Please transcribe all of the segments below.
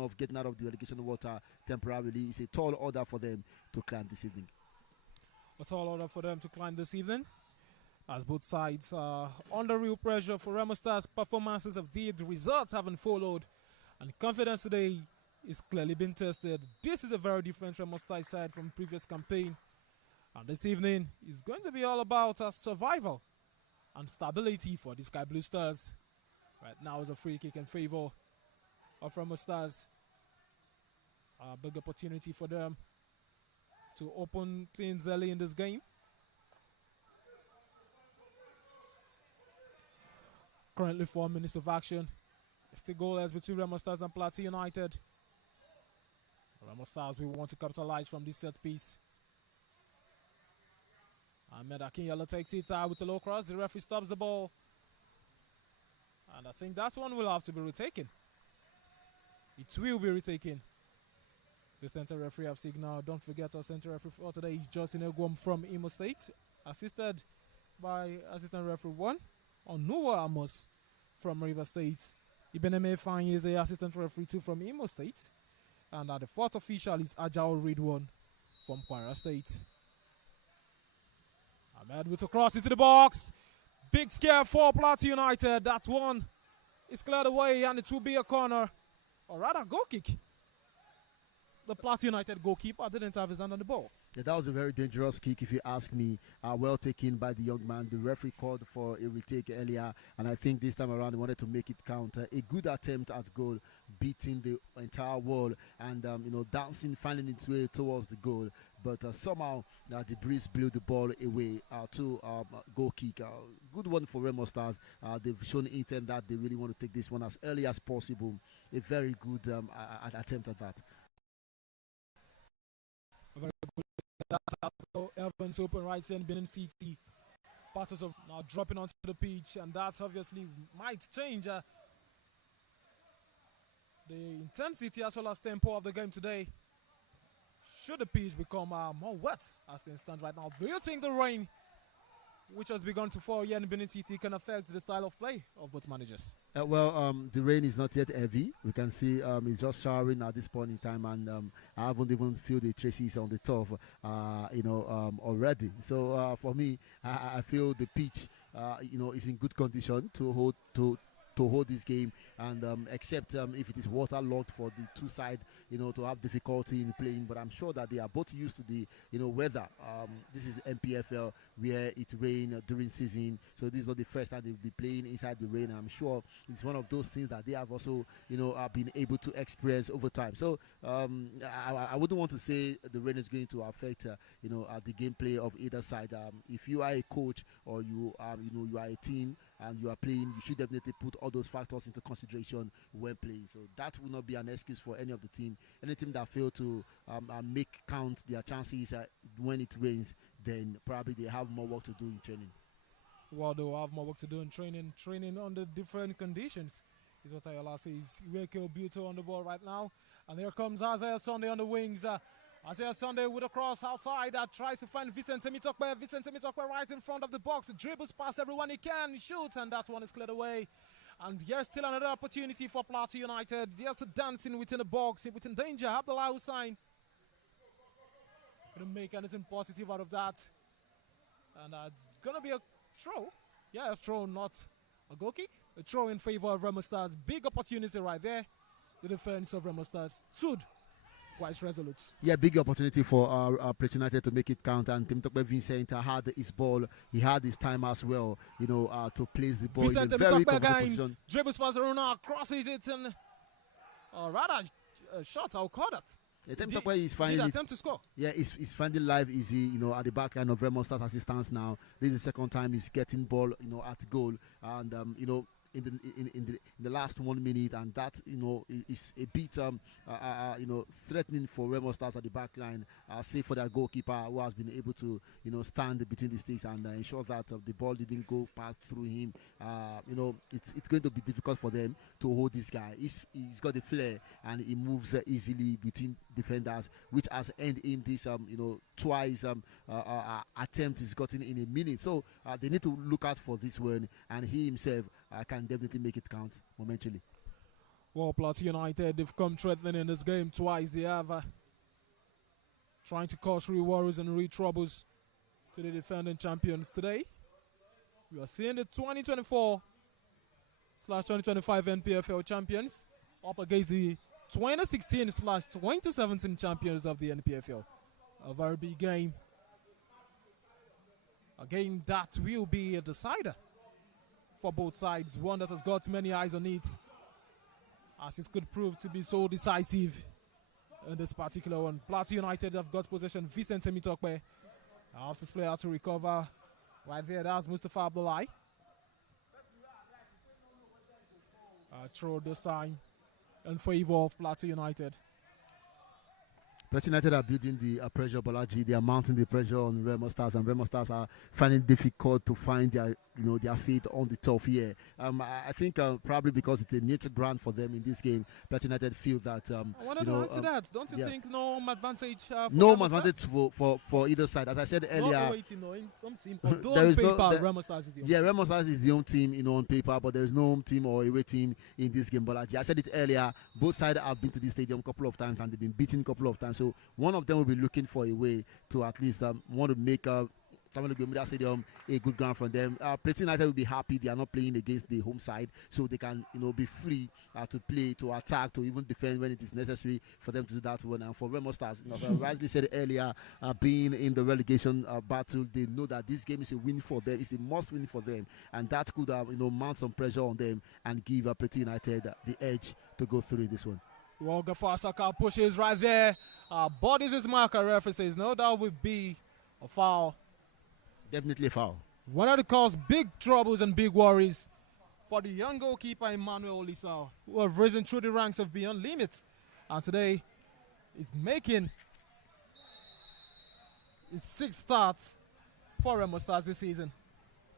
of getting out of the relegation water temporarily. It's a tall order for them to climb this evening. A tall order for them to climb this evening, as both sides are under real pressure. For Remo Stars, performances of the results haven't followed, and confidence today is clearly being tested. This is a very different Remo Stars side from previous campaign, and this evening is going to be all about survival and stability for the Sky Blue Stars. Right now is a free kick in favor of Remo Stars. A big opportunity for them to open things early in this game. Currently 4 minutes of action. It's the goal between Remo Stars and PLATEAU United. Remo Stars will want to capitalize from this set piece. Ahmed Akinyele takes it out with a low cross. The referee stops the ball. And I think that one will have to be retaken. It will be retaken. The center referee have signaled. Don't forget our center referee for today is Justin Egwom from Imo State, assisted by assistant referee 1, Onuwa Amos from River State. Ibeneme Fine is the assistant referee 2 from Imo State. And the fourth official is Ajao Ridwan from Kwara State. Ahmed with a cross into the box. Big scare for PLATEAU United. That one is cleared away, and it will be a corner, or rather goal kick. The PLATEAU United goalkeeper didn't have his hand on the ball. Yeah, that was a very dangerous kick, if you ask me. Well taken by the young man. The referee called for a retake earlier, and I think this time around he wanted to make it count. A good attempt at goal, beating the entire wall, and dancing, finding its way towards the goal. But somehow the breeze blew the ball away to goal kick. Good one for Remo Stars. They've shown intent that they really want to take this one as early as possible. A very good attempt at that. Very good. Evans open right in Benin City. Battles of now dropping onto the pitch, and that obviously might change the intensity as well as tempo of the game today. Should the pitch become more wet as things stand right now? Do you think the rain, which has begun to fall here in Benin City, can affect the style of play of both managers? The rain is not yet heavy. We can see it's just showering at this point in time, and I haven't even feel the traces on the turf, already. So for me, I feel the pitch, is in good condition to hold this game, and except if it is waterlogged for the two sides, to have difficulty in playing. But I'm sure that they are both used to the weather. This is NPFL where it rains during season, so this is not the first time they'll be playing inside the rain. I'm sure it's one of those things that they have also been able to experience over time. So I wouldn't want to say the rain is going to affect the gameplay of either side. If you are a coach, or you are a team and you are playing, you should definitely put all those factors into consideration when playing. So that will not be an excuse for any of the team. Any team that fail to make count their chances when it rains, then probably they have more work to do in training. Well, they'll have more work to do in training. Training under different conditions is what Ayola says. Iweke Obuto on the ball right now. And here comes Isaiah Sunday on the wings. Isaiah Sunday with a cross outside that tries to find Vincent Temitokwe. Vincent Temitokwe right in front of the box. Dribbles past everyone he can. Shoots, and that one is cleared away. And here's still another opportunity for PLATEAU United. There's a dancing within the box, within danger. Abdullah Hussain going to make anything positive out of that. And it's going to be a throw. Yeah, a throw, not a goal kick. A throw in favor of Remo Stars. Big opportunity right there. The defense of Remo Stars stood quite resolute. Yeah, big opportunity for PLATEAU United to make it count. And Temitokwe Vincent had his ball. He had his time as well, to place the ball Vincent in a very comfortable position. Dribbles past Aruna, crosses it, and rather a shot, I'll call that. Temitokwe is finding attempt to score. Yeah, he's finding life easy, at the back line of Remo Stars as it stands now. This is the second time he's getting ball, at goal, and in the last 1 minute, and that is a bit threatening for Remo Stars at the back line, save for their goalkeeper who has been able to stand between the sticks and ensure that the ball didn't go past through him. It's going to be difficult for them to hold this guy. He's got the flair, and he moves easily between defenders, which has ended in this twice attempt he's gotten in a minute. So they need to look out for this one, and he himself can definitely make it count momentarily. Well, Plateau United, they've come threatening in this game twice. They have trying to cause real worries and real troubles to the defending champions today. We are seeing the 2024/2025 NPFL champions up against the 2016/2017 champions of the NPFL. A very big game. A game that will be a decider for both sides. One that has got many eyes on it, as it could prove to be so decisive in this particular one. Plateau United have got possession. Vincent Temitokpe helps this player to recover. Right there, that's Mustafa Abdullahi. Throw this time in favor of Plateau United. Plateau United are building the pressure, Bolaji. They are mounting the pressure on Remo Stars, and Remo Stars are finding it difficult to find their feet on the turf here. I think probably because it's a neutral ground for them in this game, Plateau United feel that. I wanted to answer that. Don't you think no home advantage? No home advantage for either side. As I said earlier, there is Remo Stars is the home team. Remo Stars is the home team, on paper, but there is no home team or away team in this game. Bolaji, I said it earlier. Both sides have been to this stadium a couple of times and they've been beaten a couple of times. So one of them will be looking for a way to at least want to make Bermuda Stadium a good ground for them. Plateau United will be happy they are not playing against the home side, so they can be free to play, to attack, to even defend when it is necessary for them to do that one. And for Remo Stars, as I rightly said earlier, being in the relegation battle, they know that this game is a win for them. It's a must win for them, and that could mount some pressure on them and give Plateau United the edge to go through this one. Well, Gafar Saka pushes right there. Bodies his marker. Referee says no, that would be a foul. Definitely a foul. One of the cause big troubles and big worries for the young goalkeeper Emmanuel Olisa, who have risen through the ranks of Beyond Limits, and today is making his 6th start for Remo Stars this season.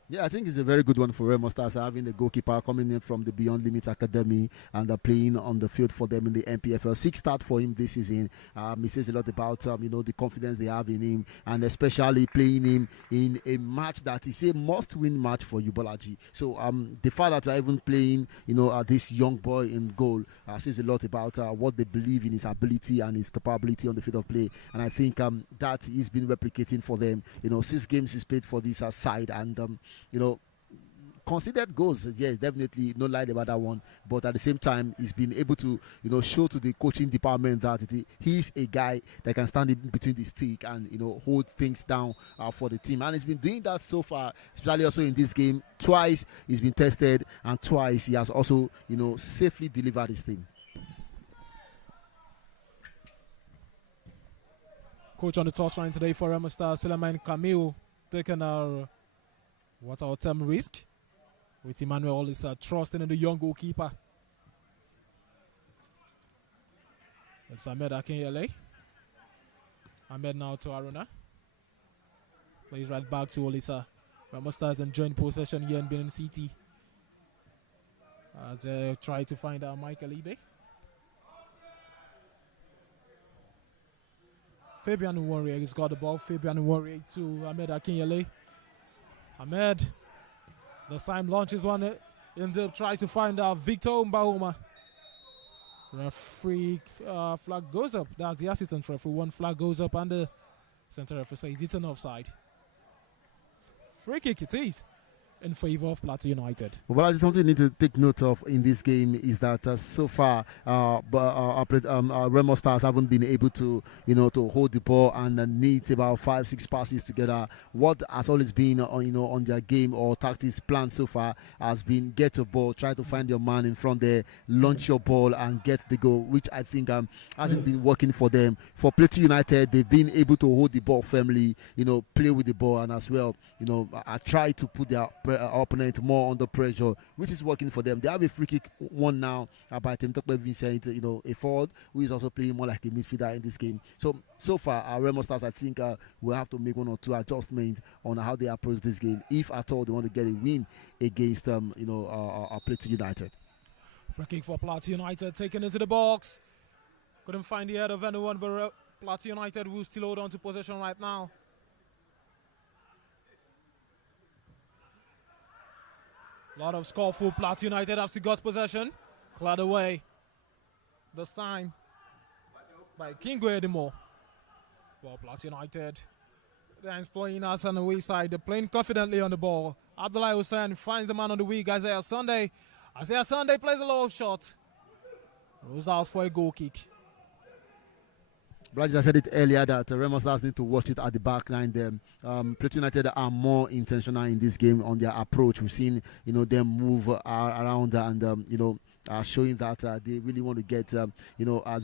Yeah, I think it's a very good one for Remo Stars, having a goalkeeper coming in from the Beyond Limits Academy and playing on the field for them in the NPFL. 6th start for him this season. He says a lot about the confidence they have in him, and especially playing him in a match that is a must-win match for you, Bolaji. So the fact that you're even playing, this young boy in goal says a lot about what they believe in his ability and his capability on the field of play. And I think that he's been replicating for them. 6 games he's played for this side, and considered goals. Yes, definitely no lie about that one. But at the same time, he's been able to, show to the coaching department that he's a guy that can stand in between the stick and, hold things down for the team. And he's been doing that so far, especially also in this game. Twice he's been tested, and twice he has also, safely delivered his team. Coach on the touchline today for Remo Stars, Suleiman Camille, taking our term risk with Emmanuel Olisa trusting in the young goalkeeper. It's Ahmed Akinyele. Ahmed now to Aruna. Plays right back to Olisa. Remo Stars enjoying possession here in Benin City as they try to find out Michael Ibe. Fabian Uwonri has got the ball. Fabian Uwonri to Ahmed Akinyele. Ahmed, this time launches one in the tries to find out Victor Mbauma. Referee flag goes up. That's the assistant referee. One flag goes up and the center referee says it's an offside. Free kick it is in favor of Plateau United. Well, something you need to take note of in this game is that so far, Remo Stars haven't been able to, to hold the ball and need about 5-6 passes together. What has always been, on their game or tactics plan so far has been get a ball, try to find your man in front there, launch your ball and get the goal, which I think hasn't been working for them. For Plateau United, they've been able to hold the ball firmly, play with the ball, and as well, I try to put their opponent more under pressure, which is working for them. They have a free kick one now by Temitokpe Vincent, a forward who is also playing more like a midfielder in this game. So far, our Remo Stars, I think will have to make 1 or 2 adjustments on how they approach this game, if at all they want to get a win against Plateau United. Free kick for Plateau United, taken into the box. Couldn't find the head of anyone, but Plateau United will still hold on to possession right now. A lot of scoreful. Plateau United have still got possession. Cleared away. This time by Kingo Edimo. Well, PLATEAU United. They're playing us on the way side. They're playing confidently on the ball. Abdullah Hussein finds the man on the wing. Isaiah Sunday. Isaiah Sunday plays a low shot. Goes out for a goal kick. Bridges, I said it earlier that Remo Stars need to watch it at the back line. PLATEAU United are more intentional in this game on their approach. We've seen, them move around and, showing that they really want to get,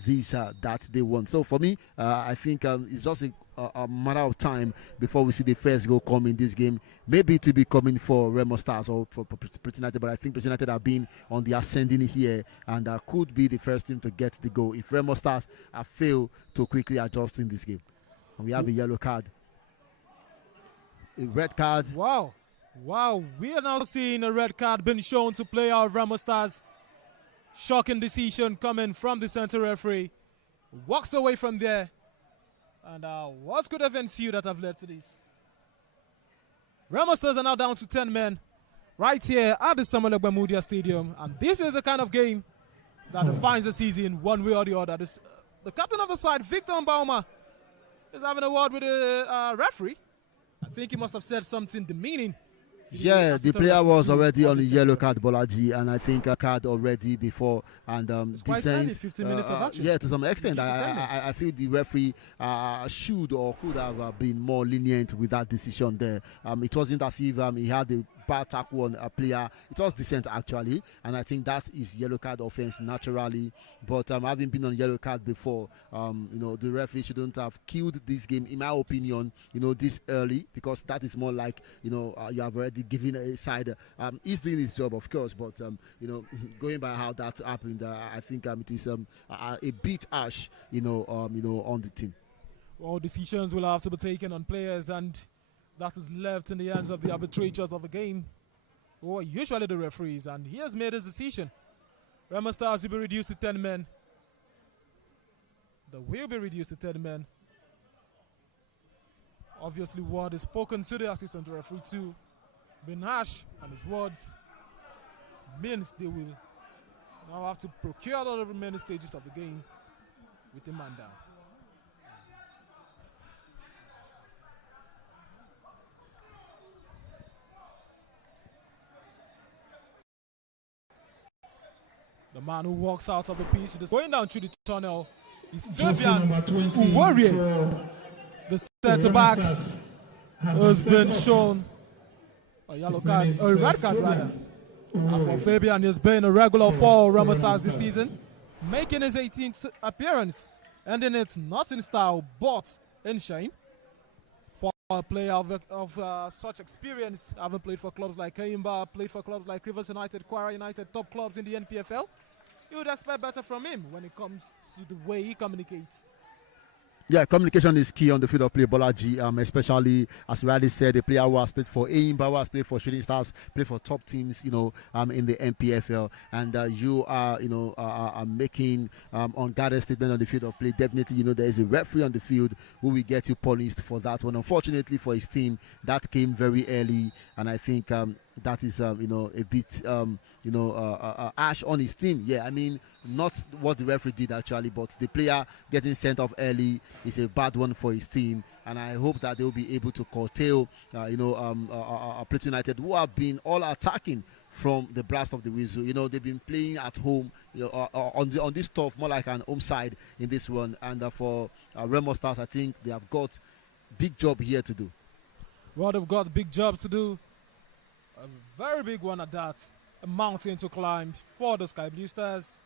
these that they want. So for me, I think it's just a matter of time before we see the first goal come in this game. Maybe to be coming for Remo Stars or for PLATEAU United, but I think PLATEAU United have been on the ascending here and could be the first team to get the goal if Remo Stars fail to quickly adjust in this game. And we have a yellow card. A red card. Wow. We are now seeing a red card being shown to player of Remo Stars. Shocking decision coming from the center referee. Walks away from there. And what could have ensued that have led to this? Remo Stars are now down to 10 men right here at the Samuel Egbemudia Stadium. And this is the kind of game that defines the season one way or the other. The captain of the side, Victor Mbauma, is having a word with the referee. I think he must have said something demeaning. Yeah, the player was already on the yellow card, Bolaji, and I think a card already before and decent. 15 minutes of action. Yeah, to some extent, I feel the referee should or could have been more lenient with that decision there. It wasn't as if he had the bad tackle on a player. It was decent actually, and I think that is yellow card offense naturally. But having been on yellow card before, the referee shouldn't have killed this game, in my opinion. This early, because that is more like you have already given a side. He's doing his job, of course, but going by how that happened, I think it is a bit harsh, on the team. Well, decisions will have to be taken on players, and that is left in the hands of the arbitrators of the game, who are usually the referees, and he has made his decision. Remo Stars will be reduced to 10 men. They will be reduced to 10 men. Obviously, word is spoken to the assistant referee too. Being harsh, and his words means they will now have to procure all the remaining stages of the game with a man down. The man who walks out of the pitch, going down through the tunnel, is Fabian Warrior. The centre back has been shown a yellow card, a red card rather. For Fabian, he's been a regular for Remo Stars this season, making his 18th appearance, ending it not in style but in shame. For a player of such experience, having played for clubs like Kaimba, played for clubs like Rivers United, Kwara United, top clubs in the NPFL, you would expect better from him when it comes to the way he communicates. Yeah, communication is key on the field of play, Bolaji, especially, as we already said, the player who has played for Aimba, who has played for Shooting Stars, played for top teams, in the NPFL, and you are making unguarded statement on the field of play. Definitely, there is a referee on the field who will get you punished for that one. Unfortunately for his team, that came very early, and I think that is, a bit, ash on his team. Yeah, I mean, not what the referee did actually, but the player getting sent off early is a bad one for his team. And I hope that they will be able to curtail, PLATEAU United, who have been all attacking from the blast of the whistle. They've been playing at home, on this turf, more like an home side in this one. And for Remo Stars, I think they have got big job here to do. Well, they've got big jobs to do. A very big one at that. A mountain to climb for the Sky Blue Stars.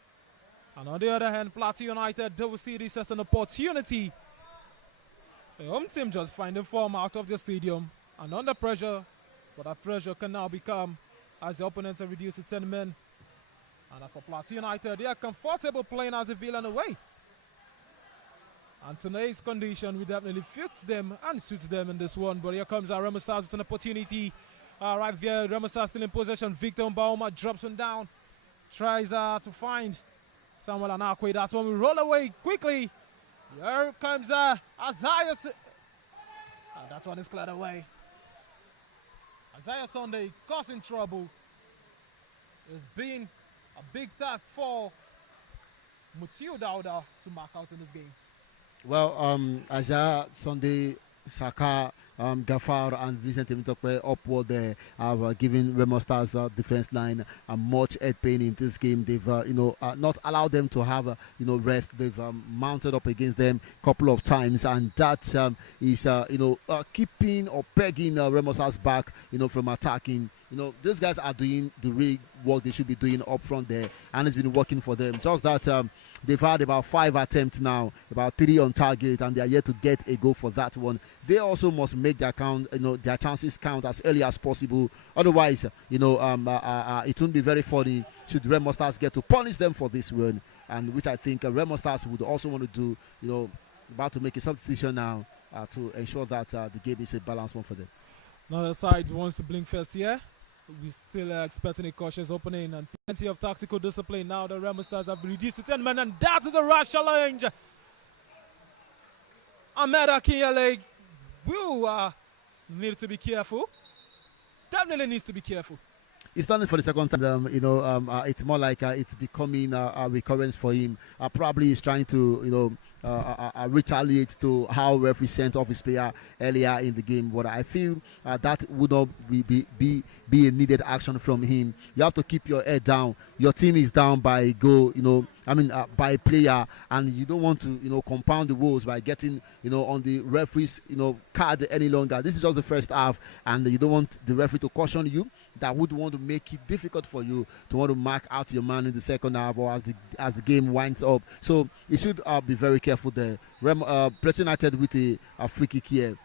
And on the other hand, PLATEAU United, they will see this as an opportunity. The home team just finding form out of the stadium and under pressure. But that pressure can now become as the opponents are reduced to 10 men. And as for PLATEAU United, they are comfortable playing as a villain away. And today's condition will definitely fit them and suits them in this one. But here comes our Remo Stars with an opportunity. Right there, Remo Stars still in possession. Victor Mbauma drops one down. Tries to find Samuel Anakwe. That one will roll away quickly. Here comes Isaiah. That one is cleared away. Isaiah Sunday causing trouble. It's been a big task for Mutiu Dauda to mark out in this game? Well, Aja, Sunday, Saka, Gafar, and Vincent Temitope upward there have given Remo Stars defense line much head pain in this game. They've not allowed them to have rest. They've mounted up against them a couple of times, and that is keeping or pegging Remo Stars back from attacking. Those guys are doing the real work they should be doing up front there, and it's been working for them. Just that they've had about 5 attempts now, about 3 on target, and they are yet to get a goal for that one. They also must make their their chances count as early as possible. Otherwise, it won't be very funny should Remo Stars get to punish them for this one, and which I think Remo Stars would also want to do. About to make a substitution now to ensure that the game is a balanced one for them. Another side wants to blink first here. We're still expecting a cautious opening and plenty of tactical discipline. Now the Remo Stars have been reduced to 10 men, and that is a rash challenge. Ahmed Akinyele will need to be careful. Definitely needs to be careful. He's done it for the second time. It's more like it's becoming a recurrence for him. Probably he's trying to, retaliate to how referee sent off his player earlier in the game. But I feel that would not be a needed action from him. You have to keep your head down. Your team is down by a goal, by a player, and you don't want to, compound the woes by getting, on the referee's, card any longer. This is just the first half, and you don't want the referee to caution you. That would want to make it difficult for you to want to mark out your man in the second half or as the game winds up. So you should be very careful there. PLATEAU United with a free kick here.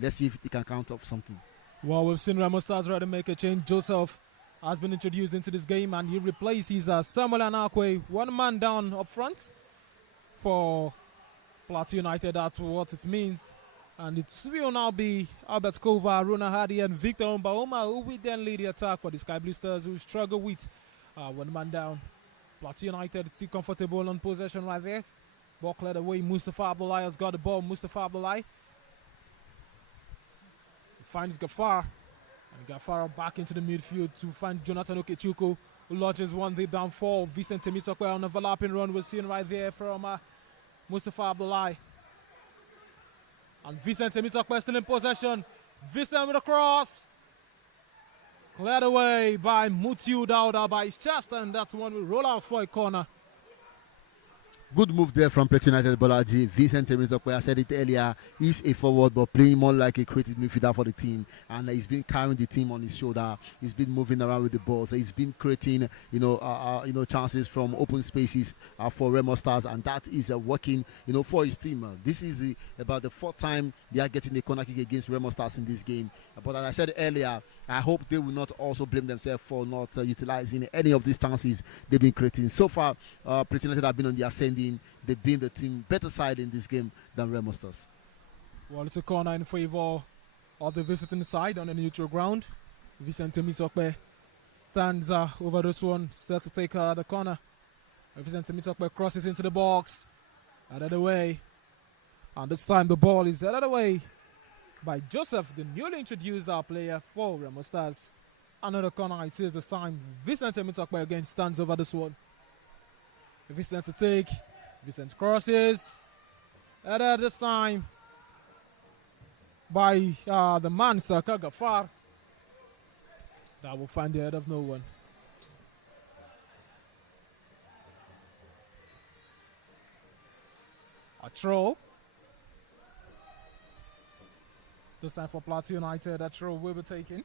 Let's see if he can count off something. Well, we've seen Remo Stars ready to make a change. Joseph has been introduced into this game, and he replaces Samuel Anakwe, 1 man down up front for PLATEAU United. That's what it means. And it will now be Albert Kova, Rona Hardy, and Victor Mbaoma who will then lead the attack for the Sky Blue Stars, who struggle with 1 man down. PLATEAU United still comfortable on possession right there. Ball cleared away. Mustafa Abdullahi has got the ball. Mustafa Abdullahi finds Gafar. And Gafar back into the midfield to find Jonathan Okechukwu, who lodges one deep down for Vincent Temitope on a overlapping run. We're seeing right there from Mustafa Abdullahi. And Vincent Temitope still in possession. Vincent with a cross. Cleared away by Mutiu Dauda by his chest, and that's one we roll out for a corner. Good move there from PLATEAU United Bolaji. Vincent Temitope, I said it earlier, he's a forward but playing more like a creative midfielder for the team, and he's been carrying the team on his shoulder. He's been moving around with the ball, so he's been creating chances from open spaces for Remo Stars, and that is working for his team. This is about the 4th time they are getting a corner kick against Remo Stars in this game. But as I said earlier, I hope they will not also blame themselves for not utilizing any of these chances they've been creating. So far, PLATEAU United have been on the ascending. They've been the team better side in this game than Remo Stars. Well, it's a corner in favor of the visiting side on the neutral ground. Vincent Temitope stands over this one, set to take the corner. Vincent Temitope crosses into the box, out of the way. And this time the ball is out of the way by Joseph, the newly introduced player for Remo Stars. Another corner it is this time. Vincent Temitope again stands over this one. Vincent to take. Vincent crosses. And this time by the man Saka Gafar. That will find the head of no one. A throw. This time for PLATEAU United, that throw will be taken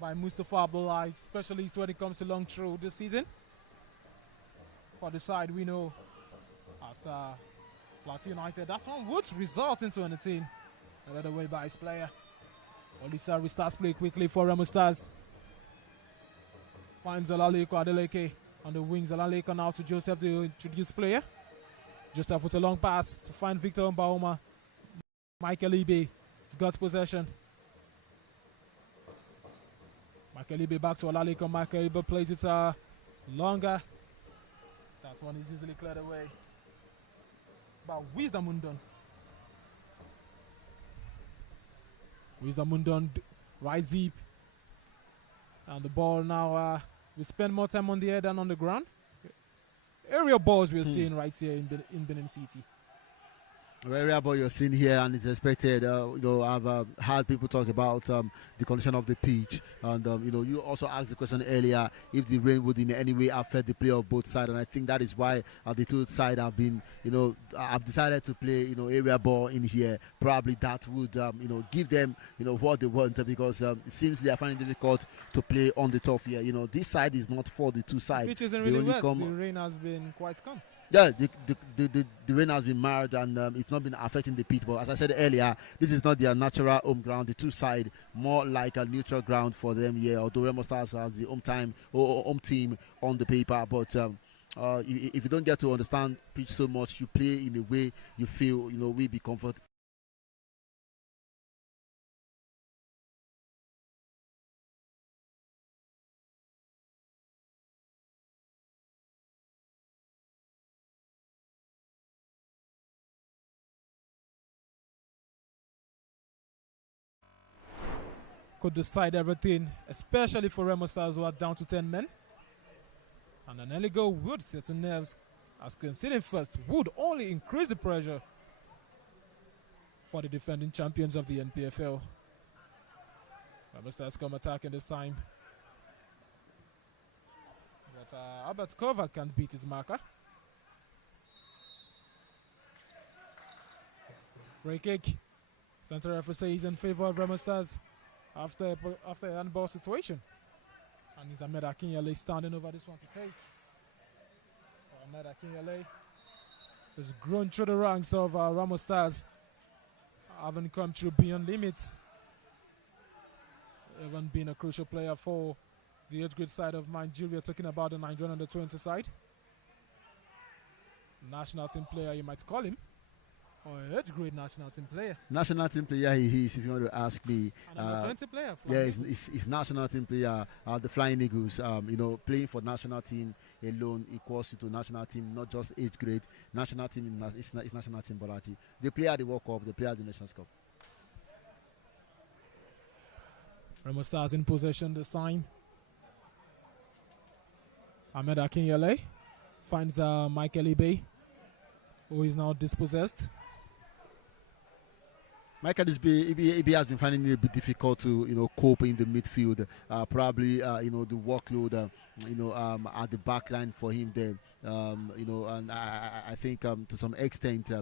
by Mustafa Abdullahi, specialist when it comes to long throw this season. For the side we know as PLATEAU United, that one would result into anything. Another way by his player. Olisa restarts play quickly for Remo Stars. Finds Olaleko Adeleke on the wings. Olaleko now to Joseph, the introduced player. Joseph with a long pass to find Victor Mbaoma. Michael Ibe has got possession. Michael Ibe back to Olaleko. Michael Ibe plays it longer. That one is easily cleared away by Wisdom Undon. Right zip. And the ball now, we spend more time on the air than on the ground. area balls we're seeing right here in Benin City. Area ball you're seeing here, and it's expected. I've heard people talk about the condition of the pitch, and you also asked the question earlier if the rain would in any way affect the play of both sides, and I think that is why the two sides have been, have decided to play, area ball in here. Probably that would, give them, what they want, because it seems they are finding it difficult to play on the turf here. This side is not for the two sides. The pitch isn't really wet. The rain has been quite calm. Yeah, the rain has been mild, and it's not been affecting the pitch. But as I said earlier, this is not their natural home ground. The two side more like a neutral ground for them here. Although Remo Stars has the home team on the paper, but if you don't get to understand pitch so much, you play in a way you feel will be comfortable. Could decide everything, especially for Remo Stars, who are down to 10 men. And an early goal would settle nerves, as conceding first would only increase the pressure for the defending champions of the NPFL. Remo Stars come attacking this time, but Albert Kovac can't beat his marker. Free kick. Center referee says in favor of Remo Stars after a handball situation. And it's Ahmed Akinyele standing over this one to take. Ahmed Akinyele has grown through the ranks of Remo Stars, having come through beyond limits. Even been a crucial player for the age grade side of Nigeria, talking about the Nigerian under-20 side. National team player, you might call him. Or age grade national team player. National team player he is, if you want to ask me. An 20 player. Yeah, he's national team player. The Flying Eagles. Playing for national team alone equals to national team, not just age grade. National team is national team, Bolaji. They play at the World Cup. They play at the Nations Cup. Remo Stars in possession this time. Ahmed Akinyele finds Michael Ibe, who is now dispossessed. Michael Ibe has been finding it a bit difficult to cope in the midfield. Probably the workload at the back line for him there. And I think to some extent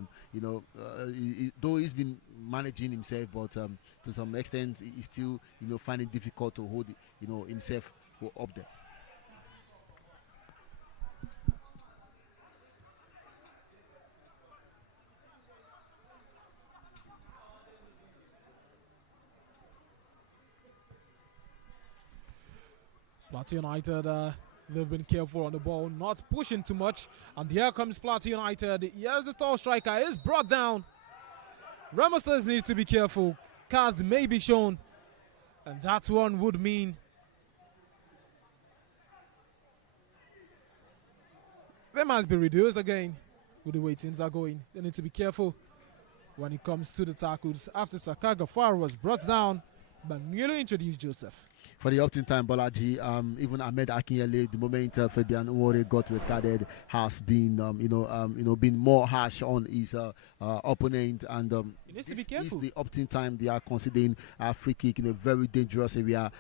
though he's been managing himself, but to some extent he's still finding it difficult to hold himself up there. Plateau United, they've been careful on the ball, not pushing too much. And here comes Plateau United. Here's the tall striker, is brought down. Remo Stars need to be careful. Cards may be shown, and that one would mean they might be reduced again with the way things are going. They need to be careful when it comes to the tackles. After Sakaga Far was brought down, but newly introduced Joseph. For the opting time, Bolaji, even Ahmed Akinyele, the moment Fabian Uwore got red-carded, has been, been more harsh on his opponent, and he needs to be careful. This is the opting time. They are considering a free kick in a very dangerous area.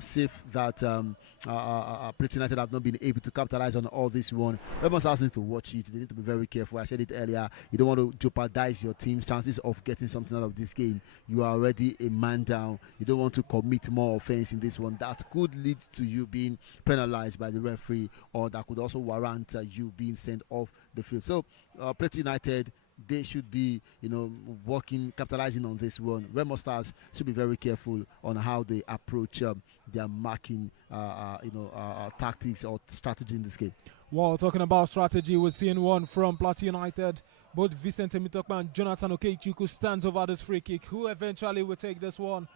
Safe that PLATEAU United have not been able to capitalize on all this one. Remo Stars need to watch it. They need to be very careful. I said it earlier. You don't want to jeopardize your team's chances of getting something out of this game. You are already a man down. You don't want to commit more offense in this one. That could lead to you being penalized by the referee, or that could also warrant you being sent off the field. So PLATEAU United, they should be capitalizing on this one. Remo Stars should be very careful on how they approach their marking tactics or strategy in this game. While talking about strategy, we're seeing one from PLATEAU United. Both Vicente Mitokpa and Jonathan Okechukwu stands over this free kick. Who eventually will take this one?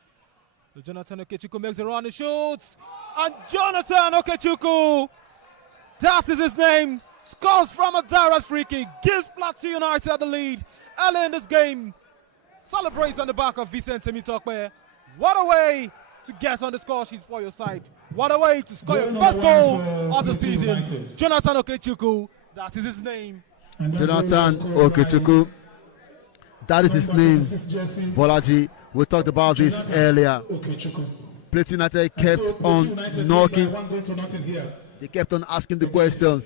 Jonathan Okechukwu makes a run and shoots. And Jonathan Okechukwu, that is his name, scores from a direct free kick, gives PLATEAU United the lead early in this game. Celebrates on the back of Vicente Mitokpe. What a way to get on the score sheet for your side. What a way to score your first goal of the season. Jonathan Okechukwu, That is his name. Jonathan Okechukwu. That is his name. Bolaji. We talked about this earlier. PLATEAU United kept on knocking. They kept on asking the questions,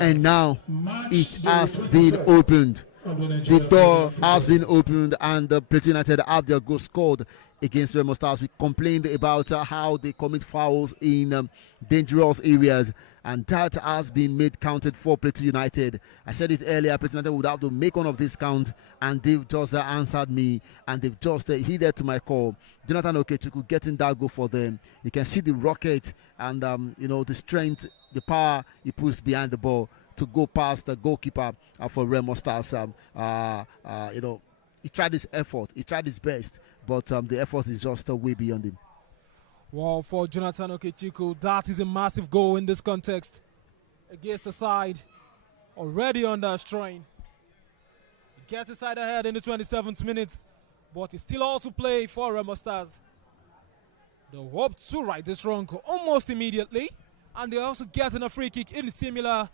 and now it has been opened. The door has been opened, and PLATEAU United have their goal scored against Remo Stars. We complained about how they commit fouls in dangerous areas, and that has been made counted for PLATEAU United. I said it earlier, PLATEAU United would have to make one of these count, and they've just answered me, and they've just heeded to my call. Jonathan Okechukwu getting that goal for them. You can see the rocket and the strength, the power he puts behind the ball to go past the goalkeeper for Remo Stars. He tried his effort, he tried his best, but the effort is just way beyond him. Well, for Jonathan Okechukwu, that is a massive goal in this context against the side already under strain. He gets his side ahead in the 27th minute, but he still also play for Remo Stars. They hope to right this wrong almost immediately, and they also get in a free kick in a similar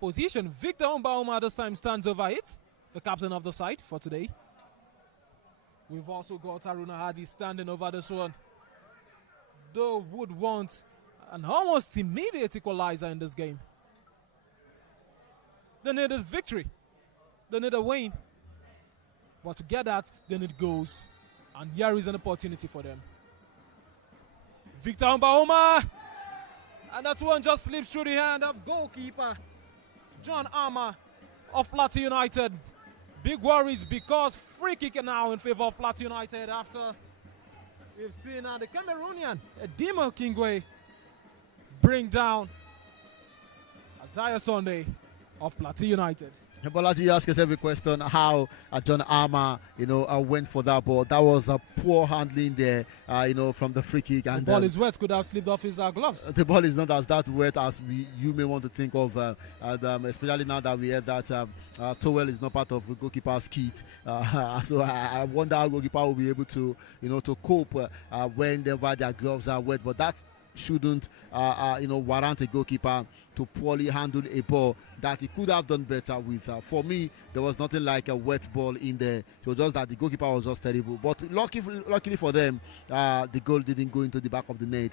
position. Victor Umbauma this time stands over it, the captain of the side for today. We've also got Haruna Hadi standing over this one. They would want an almost immediate equalizer in this game. They need this victory. They need a win. But to get that, they need goals. And here is an opportunity for them. Victor Umbauma. And that one just slips through the hand of goalkeeper John Armour of PLATEAU United. Big worries because free kick now in favor of PLATEAU United after we've seen the Cameroonian Edimo Kingwe bring down Isaiah Sunday of PLATEAU United. Bolaji, you ask yourself a question how John Armour, went for that ball. That was a poor handling there, from the free kick. And the ball is wet, could have slipped off his gloves. The ball is not as that wet as you may want to think of, especially now that we heard that towel is not part of the goalkeeper's kit. So I wonder how goalkeeper will be able to, to cope whenever their gloves are wet. But that shouldn't, warrant a goalkeeper to poorly handle a ball that he could have done better with. For me, there was nothing like a wet ball in there. So just that the goalkeeper was just terrible. But luckily for them, the goal didn't go into the back of the net.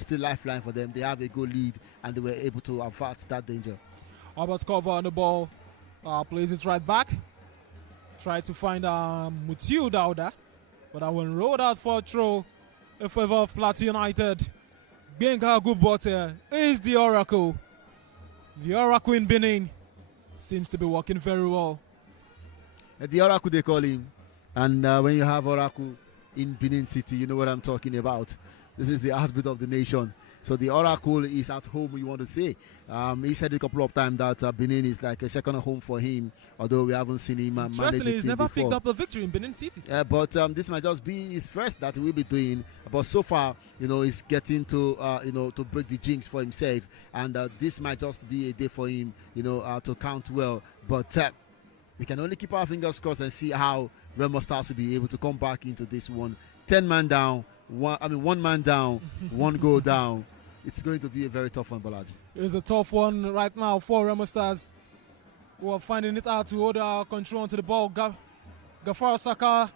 Still lifeline for them. They have a goal lead and they were able to avert that danger. Albert cover on the ball, plays it right back. Tried to find Mutiu Dauda, but that one rolled out for a throw in favor of PLATEAU United. Benga Gubote is the Oracle. The Oracle in Benin seems to be working very well. The Oracle they call him. And when you have Oracle in Benin City, you know what I'm talking about. This is the heartbeat of the nation. So the Oracle is at home, you want to say. He said a couple of times that Benin is like a second home for him, although we haven't seen him manage the team he's never before. picked up a victory in Benin City. But this might just be his first that he will be doing. But so far, he's getting to, to break the jinx for himself. And this might just be a day for him, to count well. But we can only keep our fingers crossed and see how Remo Stars will be able to come back into this one. 10 man down. One man down, one goal down. It's going to be a very tough one, Bolaji. It's a tough one right now for Remo Stars, who are finding it out to hold control onto the ball. Gafar Saka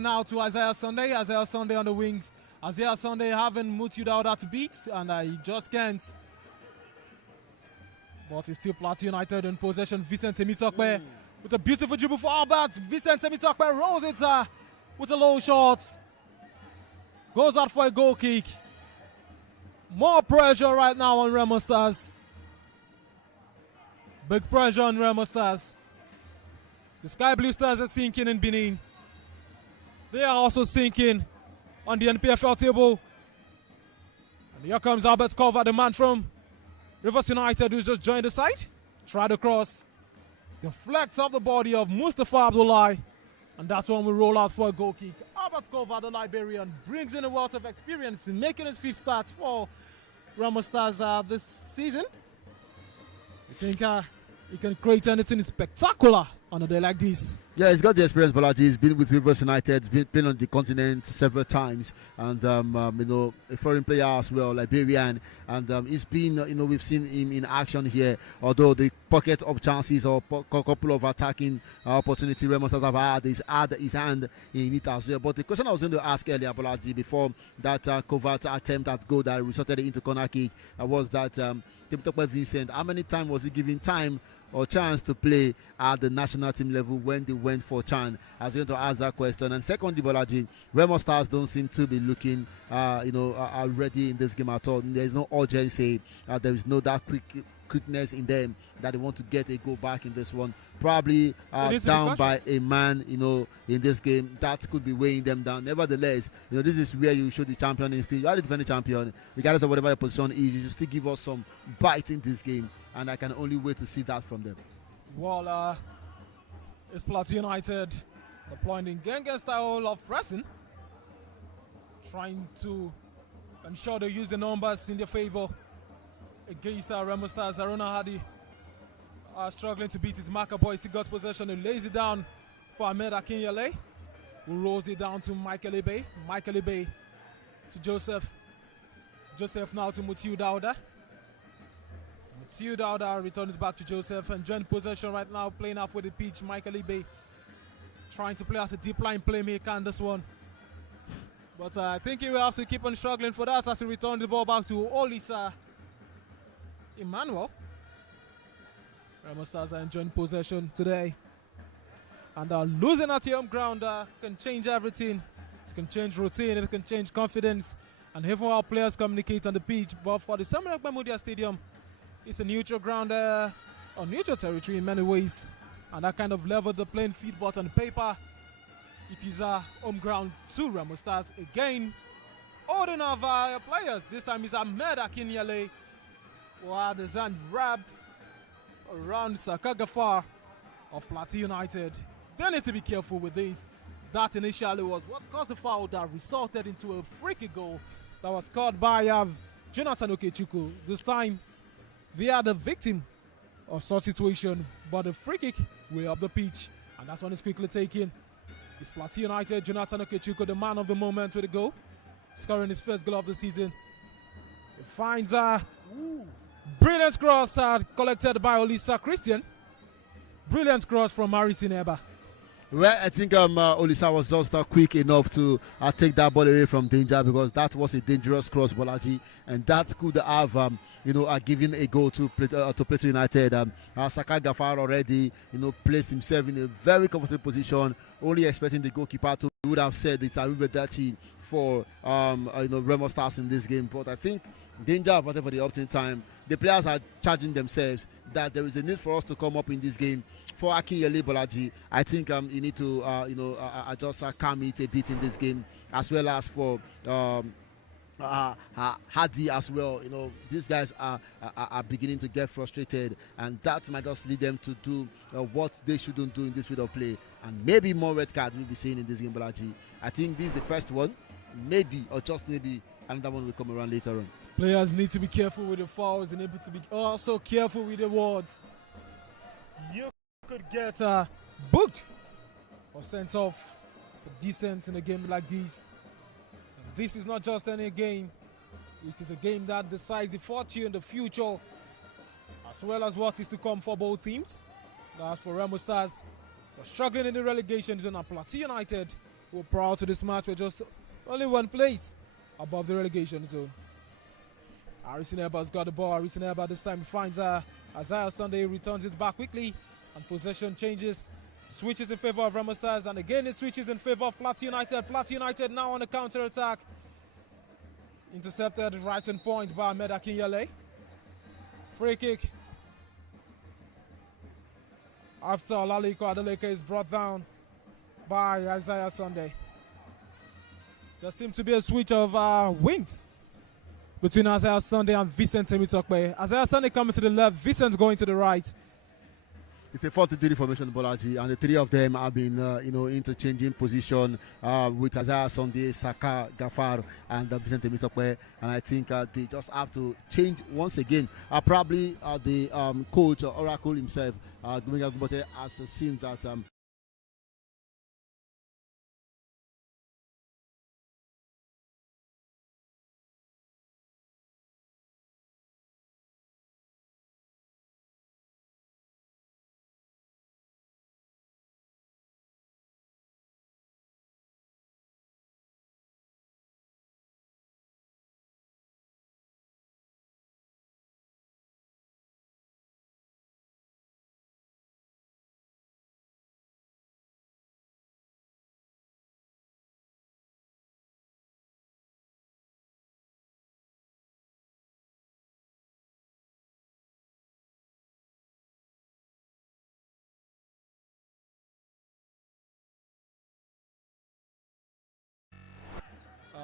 now to Isaiah Sunday. Isaiah Sunday on the wings. Isaiah Sunday having Mutiu Dauda to beat, and he just can't. But it's still PLATEAU United in possession. Vincent Temitokpe with a beautiful dribble for Albert. Vincent Temitokpe rolls it with a low shot. Goes out for a goal kick. More pressure right now on Remo Stars. Big pressure on Remo Stars. The Sky Blue Stars are sinking in Benin. They are also sinking on the NPFL table. And here comes Albert Cover, the man from Rivers United who's just joined the side. Tried to cross. Deflects off the body of Mustafa Abdullahi. And that's when we roll out for a goal kick. Albert Kova, the Liberian, brings in a wealth of experience in making his fifth start for Remo Stars this season. I think he can create anything spectacular on a day like this. Yeah, he's got the experience, Bolaji. He's been with Rivers United. He's been on the continent several times, and a foreign player as well, Liberian. And he's been, we've seen him in action here. Although the pocket of chances or couple of attacking opportunity Remo Stars have had, he's had his hand in it as well. But the question I was going to ask earlier, Bolaji, before that covert attempt at goal that resulted into corner kick, was that Temitope Vincent. How many times was he given time or chance to play at the national team level when they went for CHAN? I was going to ask that question. And secondly, Bolaji, Remo Stars don't seem to be looking, ready in this game at all. There is no urgency. There is no that quickness in them that they want to get a goal back in this one. Probably down by a man, in this game. That could be weighing them down. Nevertheless, this is where you show the champion instinct. You are the defending champion, regardless of whatever the position is. You still give us some bite in this game, and I can only wait to see that from them. Well, it's PLATEAU United deploying the Gengen style of pressing, trying to ensure they use the numbers in their favor against Remo Stars. Aruna Hadi struggling to beat his marker boy. He got possession and lays it down for Ahmed Akinyele, who rolls it down to Michael Ibe. Michael Ibe to Joseph. Joseph now to Mutiu Dauda. Mutiu Dauda returns back to Joseph, and joint possession right now, playing off with the pitch. Michael Ibe trying to play as a deep line playmaker in this one. But I think he will have to keep on struggling for that as he returns the ball back to Olisa Emmanuel. Remo Stars are enjoying possession today, and losing at your home ground can change everything. It can change routine, it can change confidence, and even how players communicate on the pitch. But for the Samuel Ekpemudia Stadium, it's a neutral ground, or neutral territory in many ways, and that kind of leveled the playing field. But on paper, it is home ground to Remo Stars again. Ordering of players. This time is Ahmed Akinyele, who had his hand wrapped around Sakagafar of PLATEAU United. They need to be careful with this. That initially was what caused the foul that resulted into a free kick goal that was scored by Jonathan Okechukwu. This time, they are the victim of such situation, but the free kick way up the pitch, and that one is quickly taken. It's PLATEAU United. Jonathan Okechukwu, the man of the moment with the goal, scoring his first goal of the season. He finds brilliant cross collected by Olisa Christian. Brilliant cross from Harrison Eba. Well, I think Olisa was just quick enough to take that ball away from danger, because that was a dangerous cross, Bolaji, and that could have given a goal to PLATEAU United. Sakai Gafar already placed himself in a very comfortable position, only expecting the goalkeeper to would have said it's a Arrivederci for Remo Stars in this game. But I think danger averted for the opening time. The players are charging themselves that there is a need for us to come up in this game. For Akinyele, Bolaji, I think you need to just calm it a bit in this game, as well as for Hadi as well. These guys are beginning to get frustrated, and that might just lead them to do what they shouldn't do in this field of play, and maybe more red cards we'll be seeing in this game, Bolaji. I think this is the first one, maybe or just maybe another one will come around later on. Players need to be careful with the fouls and able to be also careful with the wards. You could get booked or sent off for dissent in a game like this. And this is not just any game. It is a game that decides the fortune, the future, as well as what is to come for both teams. As for Remo Stars, we're struggling in the relegation zone, and PLATEAU United, who are proud to this match, we're just only one place above the relegation zone. Harrison Eba's got the ball. Harrison Eba this time finds Isaiah Sunday, returns it back quickly, and possession changes, switches in favor of Remo Stars, and again it switches in favor of PLATEAU United. PLATEAU United now on the counter attack. Intercepted right on point by Ahmed Akinyele. Free kick after Olaliko Adeleke is brought down by Isaiah Sunday. There seems to be a switch of wings between Isaiah Sunday and Vincent Temitope. Isaiah Sunday coming to the left, Vincent going to the right. It's a 4-3 formation, Bolaji, and the three of them have been, interchanging position with Isaiah Sunday, Saka, Gafar, and Vicente Mitokwe. And I think they just have to change once again. Probably the coach, Oracle himself, Gbenga Gumbote, has seen that.